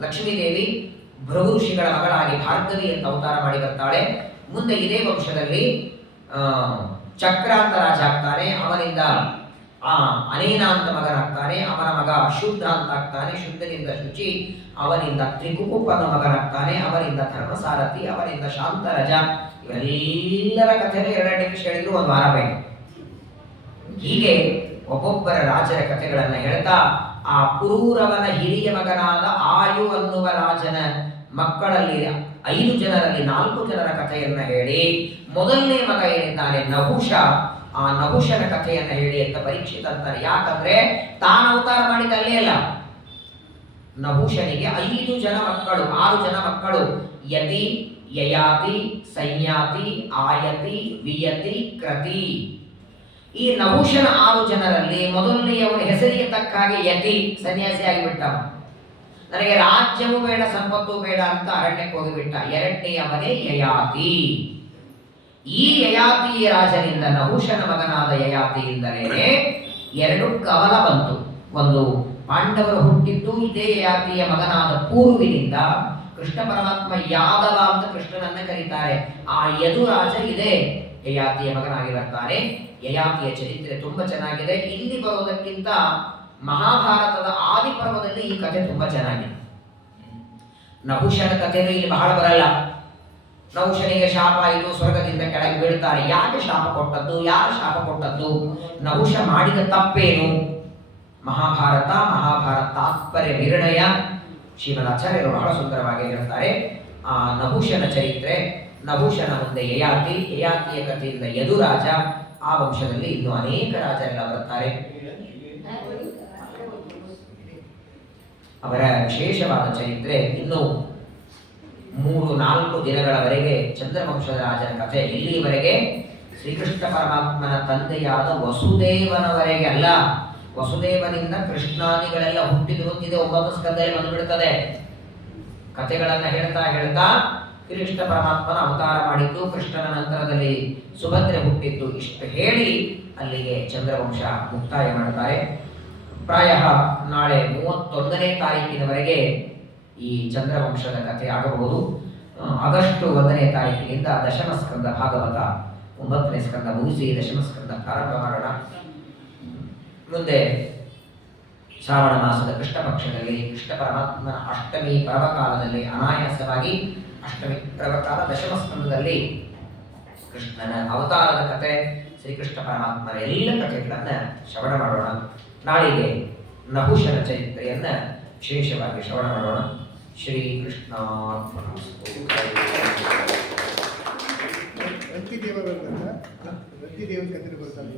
ಲಕ್ಷ್ಮೀದೇವಿ ಭೃಗು ಋಷಿಗಳ ಮಗಳಾಗಿ ಭಾರ್ಗವಿ ಅಂತ ಅವತಾರ ಮಾಡಿ ಬರ್ತಾಳೆ. ಮುಂದೆ ಇದೇ ವಂಶದಲ್ಲಿ ಚಕ್ರ ಅಂತ ರಾಜ ಆಗ್ತಾನೆ. ಅವನಿಂದ ಅನೇನ ಅಂತ ಮಗನಾಗ್ತಾನೆ. ಅವನ ಮಗ ಶುದ್ಧ ಅಂತ ಆಗ್ತಾನೆ. ಶುದ್ಧನಿಂದ ಶುಚಿ, ಅವನಿಂದ ತ್ರಿಕುಕುಪ್ ಅನ್ನೋ ಮಗನಾಗ್ತಾನೆ. ಅವನಿಂದ ಧರ್ಮಸಾರಥಿ, ಅವನಿಂದ ಶಾಂತರಜ. ಇವೆಲ್ಲರ ಕಥೆನೂ 2 ನಿಮಿಷ ಹೇಳಿದ್ರು ಒಂದು ವಾರ ಬೇಕು. ಹೀಗೆ ಒಬ್ಬೊಬ್ಬರ ರಾಜರ ಕಥೆಗಳನ್ನ ಹೇಳ್ತಾ ಆ ಪುರೂರವನ ಹಿರಿಯ ಮಗನಾದ ಆಯು ಅನ್ನುವ ರಾಜನ ಮಕ್ಕಳಲ್ಲಿ 5 ಜನರಲ್ಲಿ 4 ಜನರ ಕಥೆಯನ್ನ ಹೇಳಿ, ಮೊದಲನೇ ಮಗ ಏನಿದ್ದಾನೆ ನಹುಷ, ಆ ನಹುಷನ ಕಥೆಯನ್ನ ಹೇಳಿ ಅಂತ ಪರೀಕ್ಷಿತ ಅಂತಾರೆ. ಯಾಕಂದ್ರೆ ತಾನು ಅವತಾರ ಮಾಡಿದಲ್ಲೇ ಅಲ್ಲ, ನಹುಷನಿಗೆ 5 ಜನ ಮಕ್ಕಳು, 6 ಜನ ಮಕ್ಕಳು, ಯತಿ, ಯಯಾತಿ, ಸಂಯಾತಿ, ಆಯತಿ, ವಿಯತಿ, ಕ್ರತಿ. ಈ ನಹುಷನ 6 ಜನರಲ್ಲಿ ಮೊದಲನೆಯವನ ಹೆಸರಿಗೆ ತಕ್ಕ ಹಾಗೆ ಯತಿ ಸನ್ಯಾಸಿ ಆಗಿಬಿಟ್ಟ. ನನಗೆ ರಾಜ್ಯವೂ ಬೇಡ ಸಂಪತ್ತು ಬೇಡ ಅಂತ ಅರಣ್ಯಕ್ಕೆ ಹೋಗಿಬಿಟ್ಟ. ಎರಡನೆಯವನೇ ಯಯಾತಿ. ಈ ಯಯಾತಿ ರಾಜನಿಂದ, ನಹುಷನ ಮಗನಾದ ಯಯಾತಿಯಿಂದಲೇ 2 ಕವಲ ಬಂತು. ಒಂದು ಪಾಂಡವರು ಹುಟ್ಟಿದ್ದು ಇದೇ ಯಯಾತಿಯ ಮಗನಾದ ಪೂರ್ವಿನಿಂದ. ಕೃಷ್ಣ ಪರಮಾತ್ಮ ಯಾದವ ಅಂತ ಕೃಷ್ಣನನ್ನ ಕರೀತಾರೆ. ಆ ಯದುರಾಜ ಇದೇ ಯಯಾತಿಯ ಮಗನಾಗಿ ಬರ್ತಾನೆ. ಯಯಾತಿಯ ಚರಿತ್ರೆ ತುಂಬಾ ಚೆನ್ನಾಗಿದೆ. ಇಲ್ಲಿ ಬರೋದಕ್ಕಿಂತ ಮಹಾಭಾರತದ ಆದಿಪರ್ವದಲ್ಲಿ ಈ ಕಥೆ ತುಂಬಾ ಚೆನ್ನಾಗಿದೆ. ನಹುಷನ ಕಥೆನೂ ಇಲ್ಲಿ ಬಹಳ ಬರಲ್ಲ. ನಹುಷನಿಗೆ ಶಾಪ ಆಯಿತು, ಸ್ವರ್ಗದಿಂದ ಕೆಳಗೆ ಬೀಳ್ತಾರೆ. ಯಾಕೆ ಶಾಪ ಕೊಟ್ಟದ್ದು, ಯಾರು ಶಾಪ ಕೊಟ್ಟದ್ದು, ನಹುಷ ಮಾಡಿದ ತಪ್ಪೇನು, ಮಹಾಭಾರತ ತಾತ್ಪರ್ಯ ನಿರ್ಣಯ ಶ್ರೀಮದಾಚಾರ್ಯರು ಬಹಳ ಸುಂದರವಾಗಿ ಹೇಳ್ತಾರೆ. ಆ ನಹುಷನ ಚರಿತ್ರೆ, ನಹುಷನ ಮುಂದೆ ಯಯಾತಿ, ಯಯಾತಿಯ ಕಥೆಯಿಂದ ಯದುರಾಜ, ಆ ವಂಶದಲ್ಲಿ ಇನ್ನು ಅನೇಕ ರಾಜರೆಲ್ಲ ಬರ್ತಾರೆ. ಅವರ ವಿಶೇಷವಾದ ಚರಿತ್ರೆ ಇನ್ನು 3-4 ದಿನಗಳವರೆಗೆ ಚಂದ್ರವಂಶದ ರಾಜನ ಕಥೆ. ಇಲ್ಲಿವರೆಗೆ ಶ್ರೀಕೃಷ್ಣ ಪರಮಾತ್ಮನ ತಂದೆಯಾದ ವಸುದೇವನವರೆಗೆ ಅಲ್ಲ, ವಸುದೇವನಿಂದ ಕೃಷ್ಣಾದಿಗಳೆಲ್ಲ ಹುಟ್ಟಿದ್ರು ಅಂತಿದೆ. 9 ಸ್ಕಂದದಲ್ಲಿ ಬಂದುಬಿಡುತ್ತದೆ. ಕಥೆಗಳನ್ನ ಹೇಳ್ತಾ ಕೃಷ್ಣ ಪರಮಾತ್ಮನ ಅವತಾರ ಮಾಡಿದ್ದು, ಕೃಷ್ಣನ ನಂತರದಲ್ಲಿ ಸುಭದ್ರೆ ಹುಟ್ಟಿದ್ದು, ಇಷ್ಟು ಹೇಳಿ ಅಲ್ಲಿಗೆ ಚಂದ್ರವಂಶ ಮುಕ್ತಾಯ ಮಾಡ್ತಾರೆ. ಪ್ರಾಯ ನಾಳೆ 31ನೇ ತಾರೀಕಿನವರೆಗೆ ಈ ಚಂದ್ರವಂಶದ ಕಥೆ ಆಗಬಹುದು. ಆಗಸ್ಟ್ 1ನೇ ತಾರೀಕಿನಿಂದ ದಶಮ ಸ್ಕಂದ ಭಾಗವತ 9ನೇ ಸ್ಕಂದ ಮುಗಿಸಿ ದಶಮ ಸ್ಕಂದ ಪ್ರಾರಂಭ ಮಾಡೋಣ. ಮುಂದೆ ಶ್ರಾವಣ ಮಾಸದ ಕೃಷ್ಣ ಪಕ್ಷದಲ್ಲಿ ಕೃಷ್ಣ ಪರಮಾತ್ಮನ ಅಷ್ಟಮಿ ಪರ್ವಕಾಲದಲ್ಲಿ ಅನಾಯಾಸವಾಗಿ ಅಷ್ಟಮಿ ಪರ್ವಕಾಲ ದಶಮ ಸ್ಕಂದದಲ್ಲಿ ಕೃಷ್ಣನ ಅವತಾರದ ಕಥೆ, ಶ್ರೀಕೃಷ್ಣ ಪರಮಾತ್ಮನ ಎಲ್ಲ ಕಥೆಗಳನ್ನ ಶ್ರವಣ ಮಾಡೋಣ. ನಾಳಿಗೆ ನಹುಷನ ಚರಿತ್ರೆಯನ್ನ ವಿಶೇಷವಾಗಿ ಶ್ರವಣ ಮಾಡೋಣ. ಶ್ರೀಕೃಷ್ಣ ರತಿದೇವ ಕಥೆ ಬರ್ತಾನೆ.